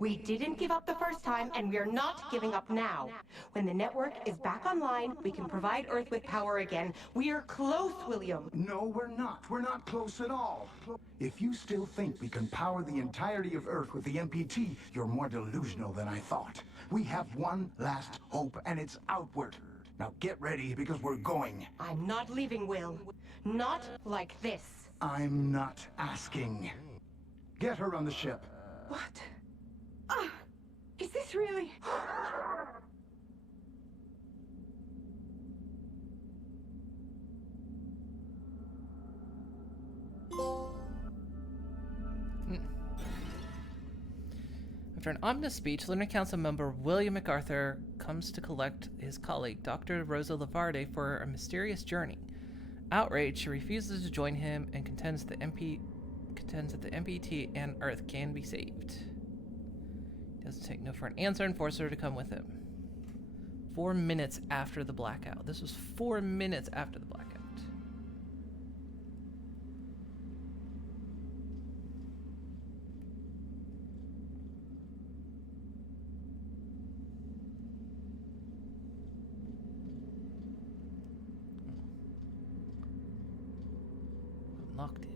We didn't give up the first time, and we're not giving up now. When the network is back online, we can provide Earth with power again. We're close, William. No, we're not. We're not close at all. If you still think we can power the entirety of Earth with the MPT, you're more delusional than I thought. We have one last hope, and it's outward. Now get ready, because we're going. I'm not leaving, Will. Not like this. I'm not asking. Get her on the ship. What? Is this really... After an ominous speech, Lunar Council member William MacArthur comes to collect his colleague, Dr. Rosa Lavarde, for a mysterious journey. Outraged, she refuses to join him and contends that the MPT and Earth can be saved. He doesn't take no for an answer and forces her to come with him. 4 minutes after the blackout. This was 4 minutes after the blackout. locked in.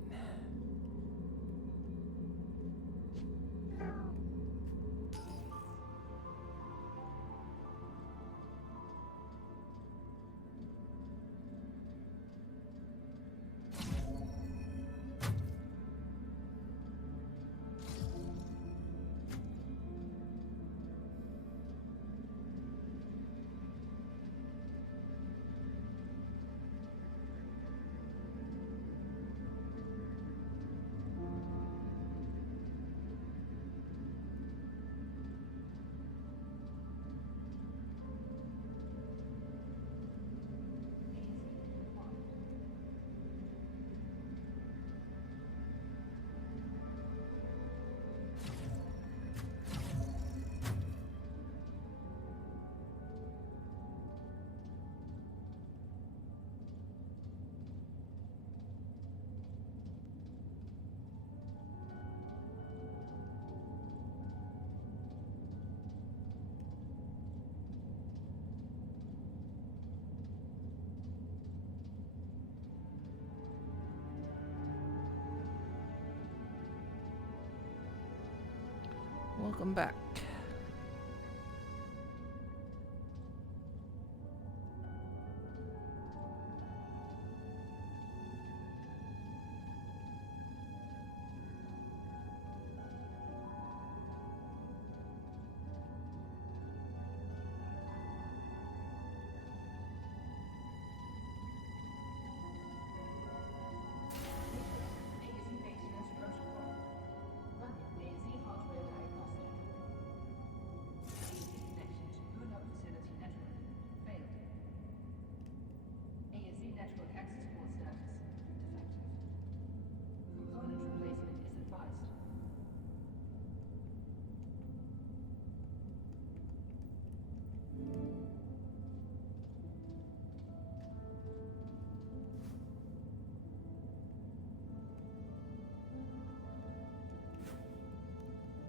Welcome back.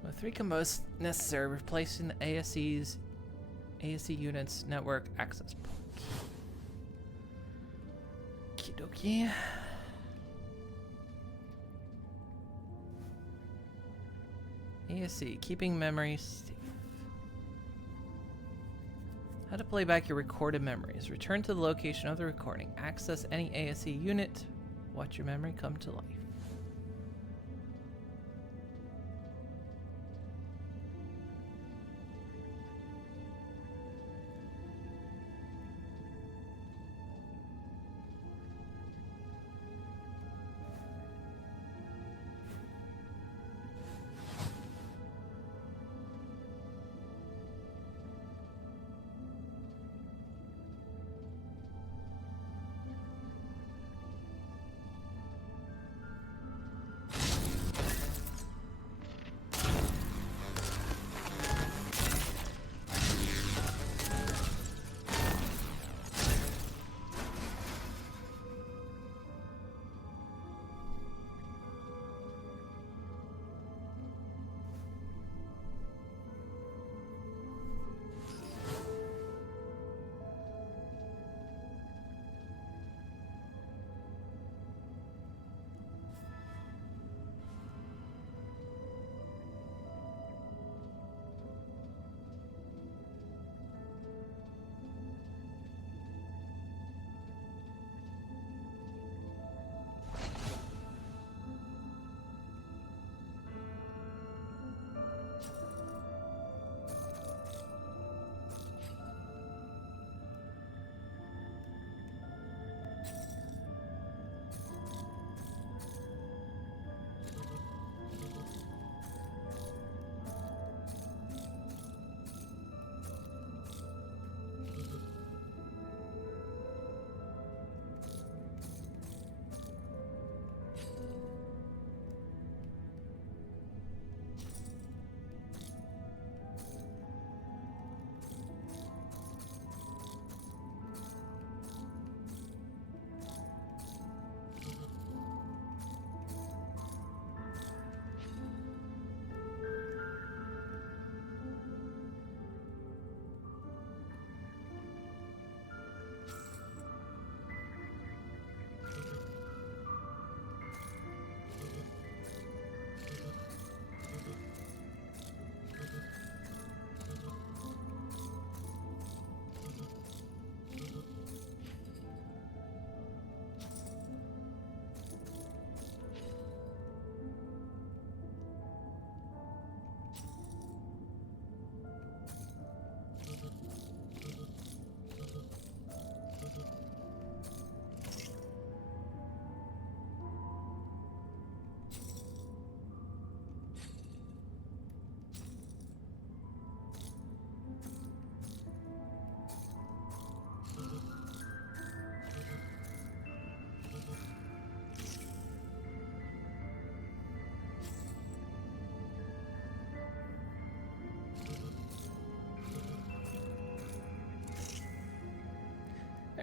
With 3 combos necessary, replacing the ASE unit's network access points. Okie dokie. ASE, keeping memories safe. How to play back your recorded memories. Return to the location of the recording. Access any ASE unit. Watch your memory come to life.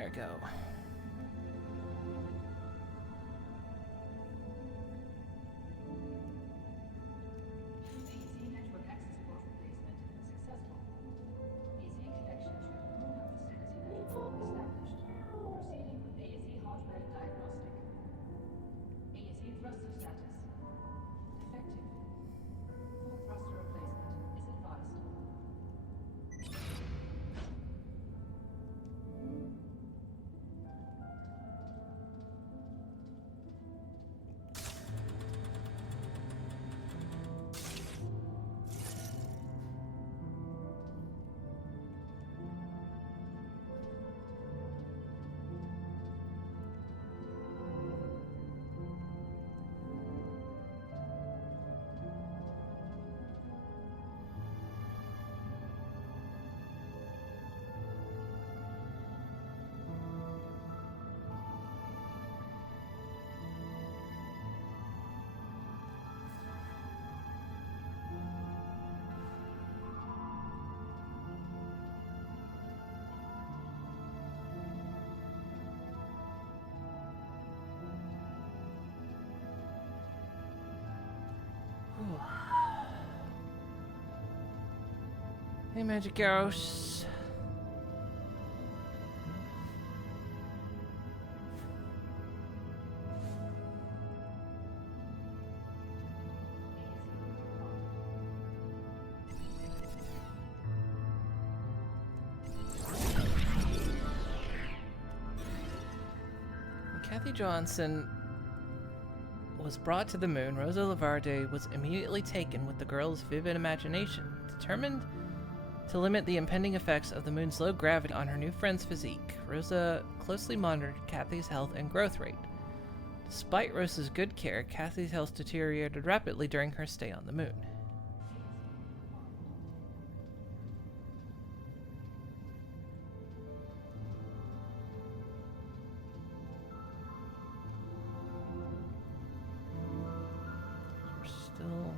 we go. Hey, Magic Arrows. When Kathy Johnson was brought to the moon, Rosa Lavarde was immediately taken with the girl's vivid imagination, determined to limit the impending effects of the moon's low gravity on her new friend's physique. Rosa closely monitored Kathy's health and growth rate. Despite Rosa's good care, Kathy's health deteriorated rapidly during her stay on the moon. We're still...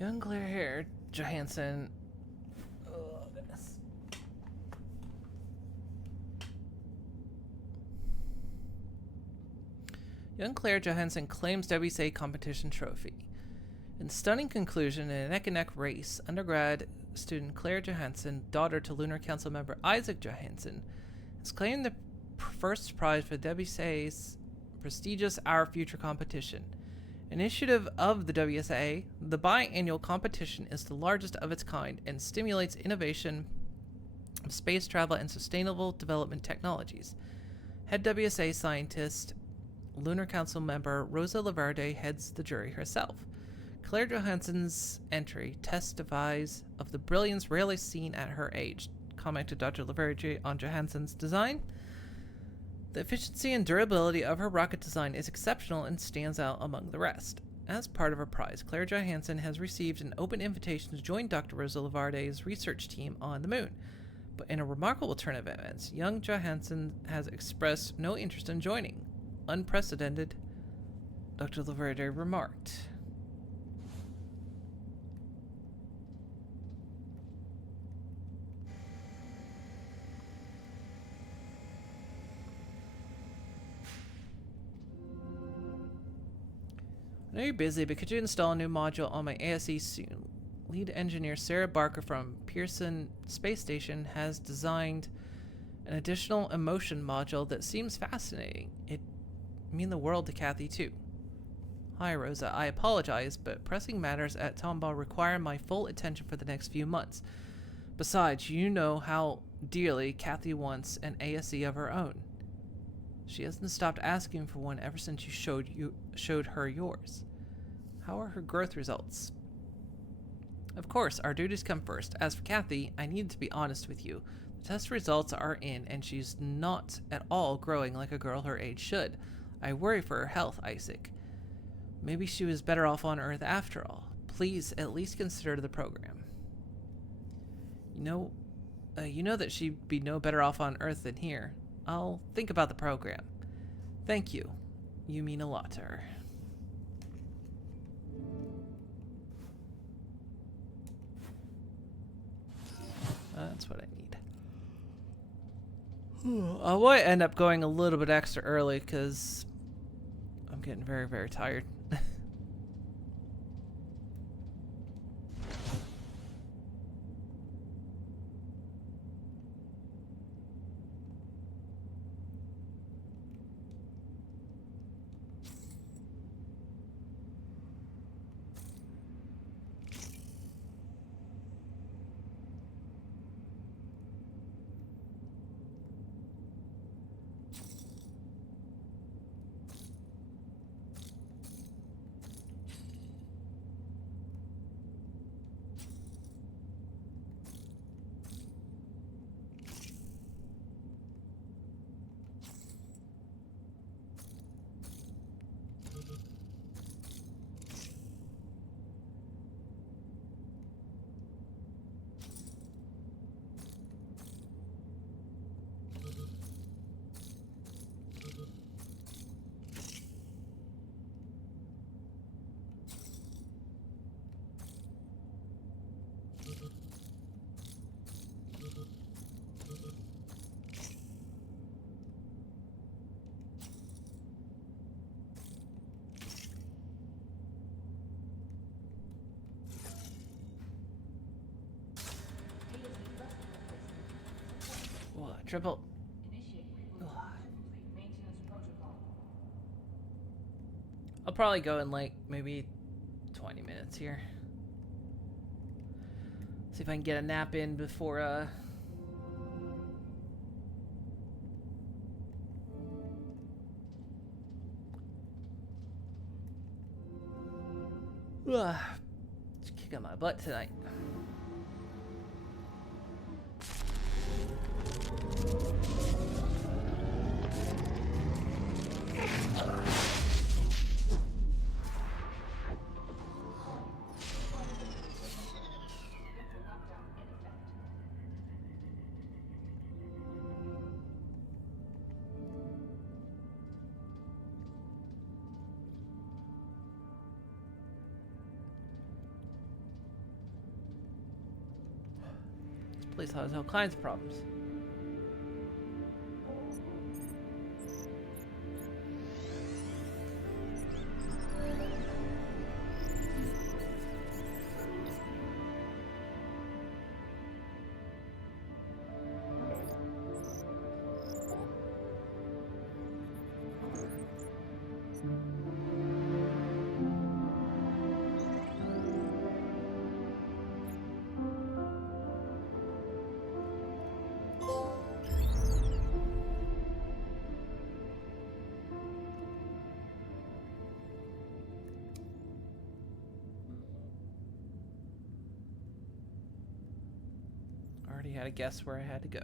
Young Claire Johansson. Oh, goodness. Young Claire Johansson claims WSA competition trophy. In stunning conclusion, in a neck-and-neck race, undergrad student Claire Johansson, daughter to Lunar Council member Isaac Johansson, has claimed the first prize for WSA's prestigious Our Future competition. Initiative of the WSA, the biannual competition is the largest of its kind and stimulates innovation of space travel and sustainable development technologies. Head WSA scientist, Lunar Council member Rosa Lavarde heads the jury herself. Claire Johansson's entry testifies of the brilliance rarely seen at her age, commented Dr. Lavarde on Johansson's design. The efficiency and durability of her rocket design is exceptional and stands out among the rest. As part of her prize, Claire Johansson has received an open invitation to join Dr. Rosa Lavarde's research team on the moon. But in a remarkable turn of events, young Johansson has expressed no interest in joining. Unprecedented, Dr. Lavarde remarked. I know you're busy, but could you install a new module on my ASE soon? Lead engineer Sarah Barker from Pearson Space Station has designed an additional emotion module that seems fascinating. It mean the world to Kathy, too. Hi, Rosa. I apologize, but pressing matters at Tombaugh require my full attention for the next few months. Besides, you know how dearly Kathy wants an ASE of her own. She hasn't stopped asking for one ever since you showed her yours. How are her growth results? Of course, our duties come first. As for Kathy, I need to be honest with you. The test results are in, and she's not at all growing like a girl her age should. I worry for her health, Isaac. Maybe she was better off on Earth after all. Please at least consider the program. You know that she'd be no better off on Earth than here. I'll think about the program. Thank you. You mean a lot to her. That's what I need. I might end up going a little bit extra early because I'm getting very, very tired. Triple. I'll probably go in like maybe 20 minutes here. See if I can get a nap in before it's kicking my butt tonight. This place has all kinds of problems. Already had a guess where I had to go.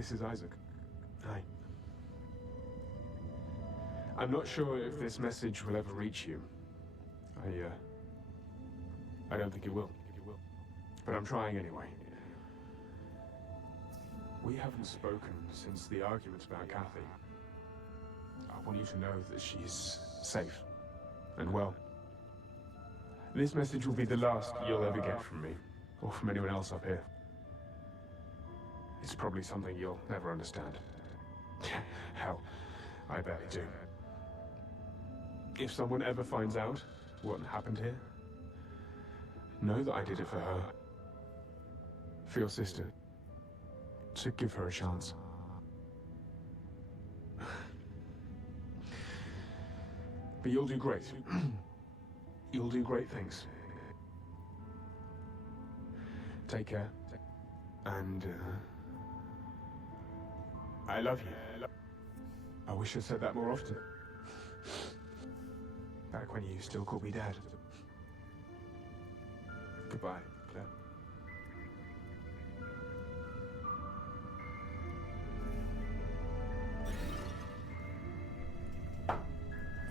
This is Isaac. Hi. I'm not sure if this message will ever reach you. I don't think it will. But I'm trying anyway. We haven't spoken since the argument about Kathy. I want you to know that she's safe and well. This message will be the last you'll ever get from me, or from anyone else up here. It's probably something you'll never understand. Hell, I barely do. If someone ever finds out what happened here, know that I did it for her. For your sister. To give her a chance. But you'll do great. You'll do great things. Take care. And, I love you. I wish I said that more often. Back when you still called me Dad. Goodbye, Claire.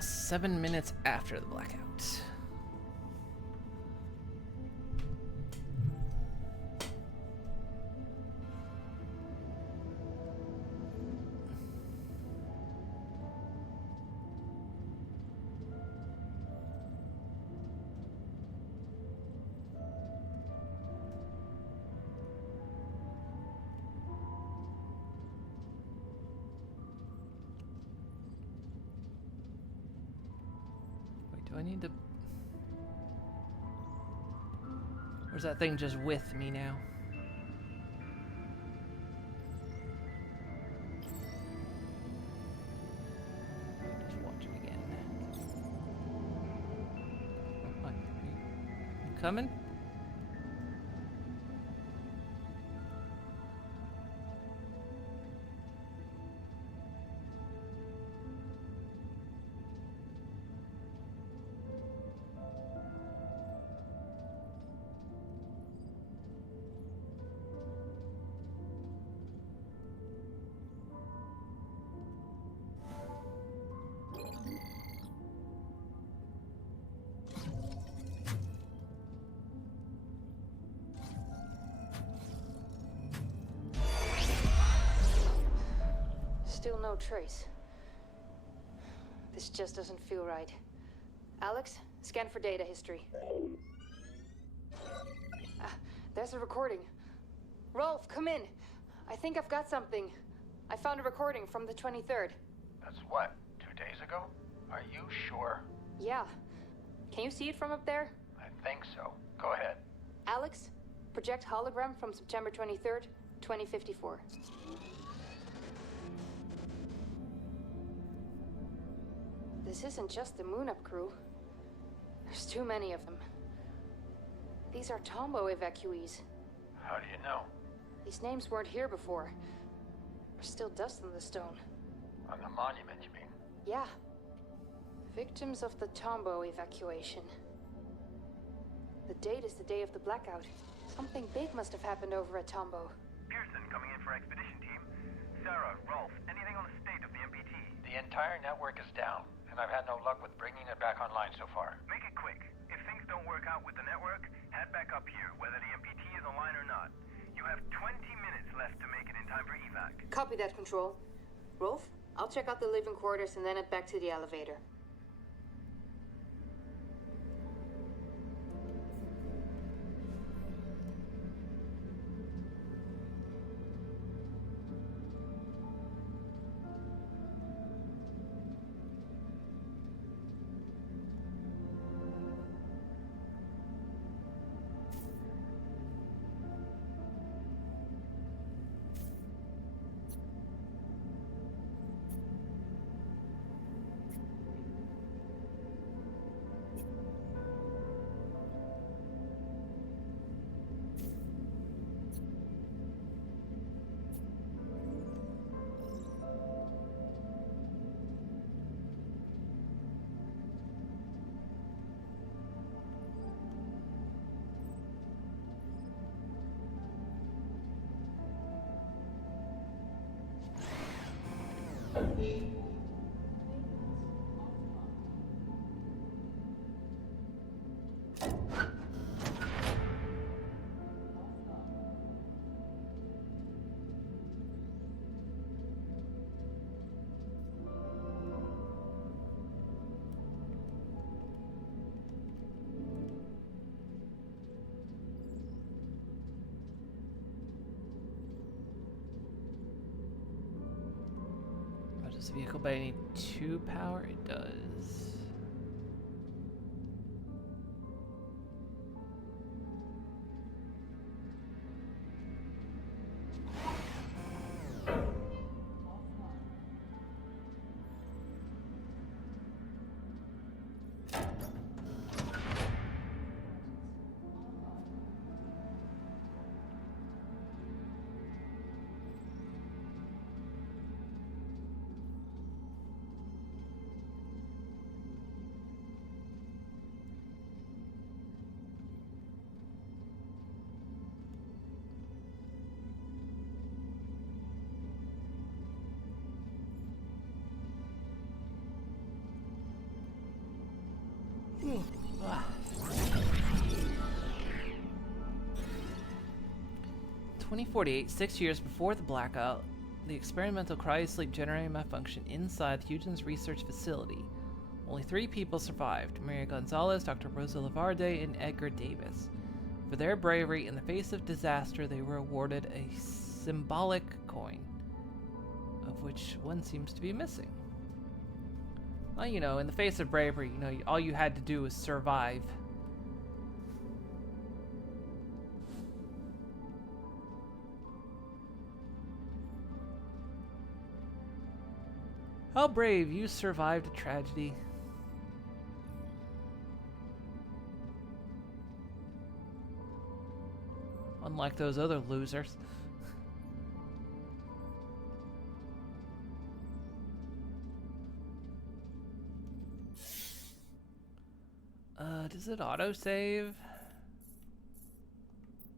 7 minutes after the blackout. Do I need to... Or is that thing just with me now? Just watch it again. What? You coming? Still no trace. This just doesn't feel right. Alex, scan for data history. Ah, there's a recording. Rolf, come in. I think I've got something. I found a recording from the 23rd. That's what, 2 days ago? Are you sure? Yeah. Can you see it from up there? I think so. Go ahead. Alex, project hologram from September 23rd, 2054. This isn't just the Moon Up crew. There's too many of them. These are Tombo evacuees. How do you know? These names weren't here before. There's still dust on the stone. On the monument, you mean? Yeah. Victims of the Tombo evacuation. The date is the day of the blackout. Something big must have happened over at Tombo. Pearson coming in for expedition team. Sarah, Rolf, anything on the state of the MPT? The entire network is down, and I've had no luck with bringing it back online so far. Make it quick. If things don't work out with the network, head back up here, whether the MPT is online or not. You have 20 minutes left to make it in time for evac. Copy that, Control. Rolf, I'll check out the living quarters and then head back to the elevator. this vehicle, but I need 2 power. It does. Ah. 2048, 6 years before the blackout, the experimental cryosleep generator malfunctioned inside Hugin's research facility. Only 3 people survived: Maria Gonzalez, Dr. Rosa Lavarde, and Edgar Davis. For their bravery in the face of disaster, they were awarded a symbolic coin, of which one seems to be missing. Well, you know, in the face of bravery, you know, all you had to do was survive. How brave, you survived a tragedy. Unlike those other losers. Does it autosave?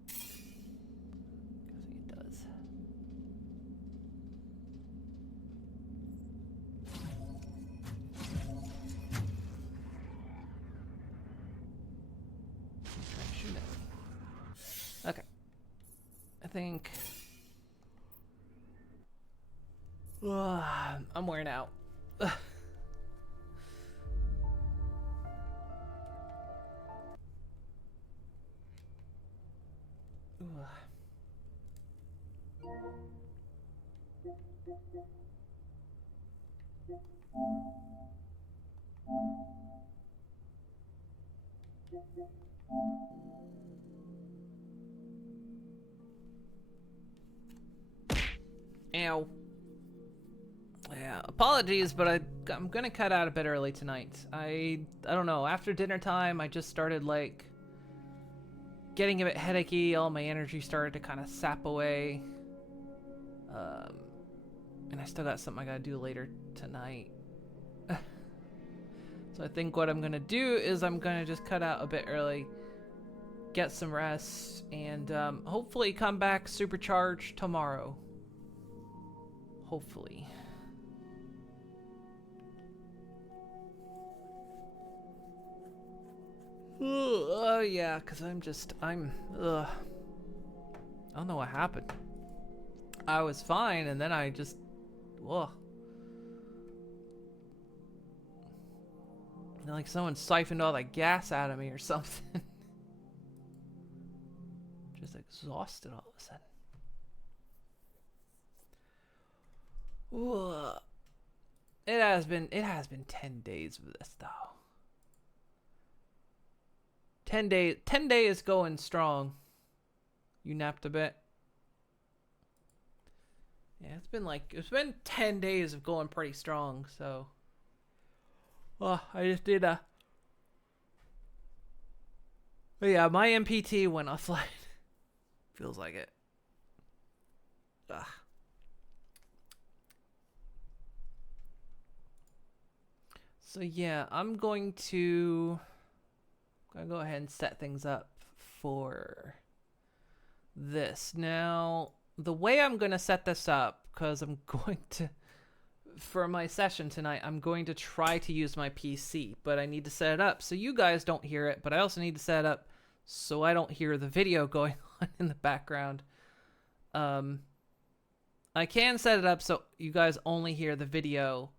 It does. Okay. I think I'm wearing out. Ow. Yeah, apologies, but I'm gonna cut out a bit early tonight. I don't know, after dinner time I just started like getting a bit headachy, all my energy started to kind of sap away. And I still got something I gotta do later tonight. So I think what I'm gonna do is I'm gonna just cut out a bit early, get some rest, and hopefully come back supercharged tomorrow. Hopefully. Oh yeah, because I don't know what happened. I was fine, and then I just, like someone siphoned all that gas out of me or something. Just exhausted all of a sudden. Ooh. It has been 10 days of this though. 10 days going strong. You napped a bit? Yeah, it's been 10 days of going pretty strong, so. Well, I just did but yeah, my MPT went offline. Feels like it. Ugh. So yeah, I'm going to go ahead and set things up for this. Now, the way I'm going to set this up, because I'm going to, for my session tonight, I'm going to try to use my PC, but I need to set it up so you guys don't hear it, but I also need to set it up so I don't hear the video going on in the background. I can set it up so you guys only hear the video,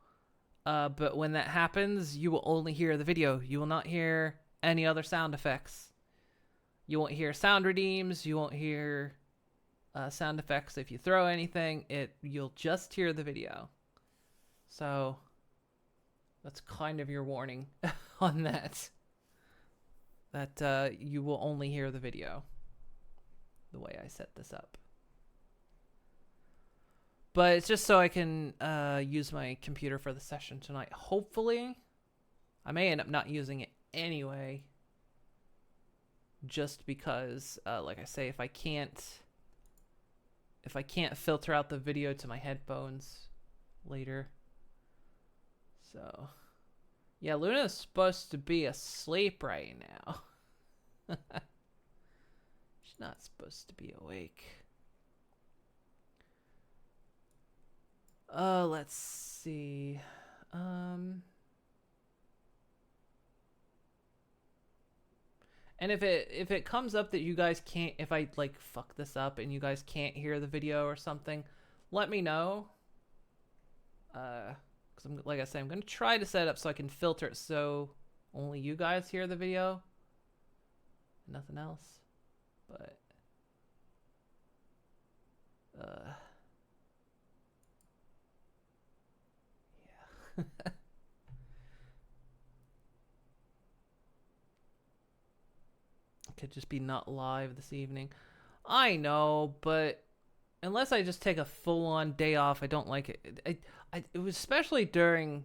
but when that happens, you will only hear the video. You will not hear any other sound effects. You won't hear sound redeems. You won't hear sound effects if you throw anything. You'll just hear the video. So that's kind of your warning on that. That you will only hear the video the way I set this up. But it's just so I can use my computer for the session tonight. Hopefully, I may end up not using it anyway. Just because, like I say, if I can't filter out the video to my headphones later. So, yeah, Luna's supposed to be asleep right now. She's not supposed to be awake. Let's see. And if it comes up that you guys can't, if I like fuck this up and you guys can't hear the video or something, let me know. Because like I said, I'm gonna try to set it up so I can filter it so only you guys hear the video, nothing else. But yeah. Could just be not live this evening. I know, but unless I just take a full-on day off, I don't like it. It was especially during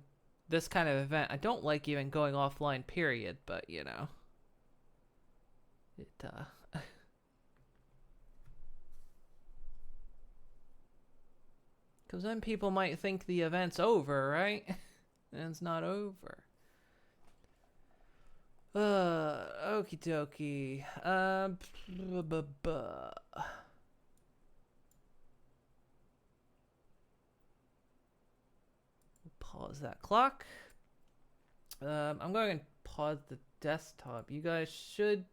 this kind of event. I don't like even going offline, period. But you know, it because then people might think the event's over, right? And it's not over. Okie dokie. Pause that clock. I'm going to pause the desktop. You guys should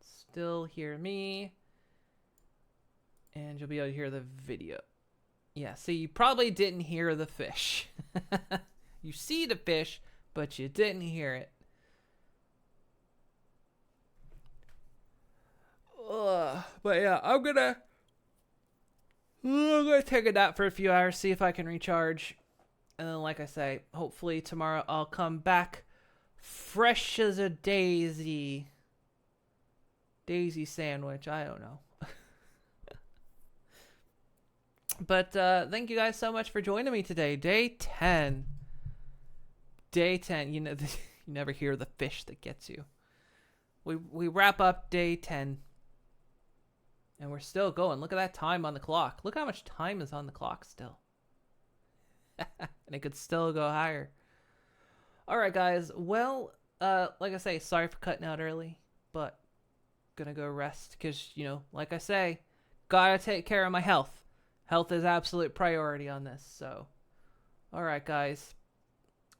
still hear me. And you'll be able to hear the video. Yeah, see, you probably didn't hear the fish. You see the fish, but you didn't hear it. But yeah, I'm gonna take a nap for a few hours, see if I can recharge. And then, like I say, hopefully tomorrow I'll come back fresh as a daisy. Daisy sandwich, I don't know. But thank you guys so much for joining me today. Day 10. Day 10. You know, you never hear the fish that gets you. We wrap up day 10. And we're still going. Look at that time on the clock. Look how much time is on the clock still. And it could still go higher. Alright, guys. Well, like I say, sorry for cutting out early. But gonna go rest. Because, you know, like I say, gotta take care of my health. Health is absolute priority on this. So, alright, guys.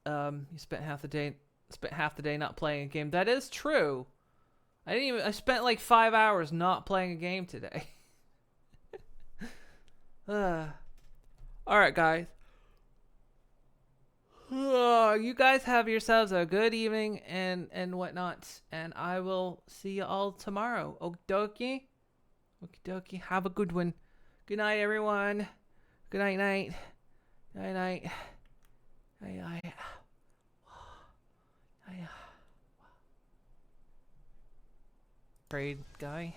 You spent half the day not playing a game. That is true. I spent like 5 hours not playing a game today. Alright, guys. You guys have yourselves a good evening and whatnot. And I will see you all tomorrow. Okie dokie. Okie dokie. Have a good one. Good night, everyone. Good night, night. Night, night. Night, night. Night. Afraid guy.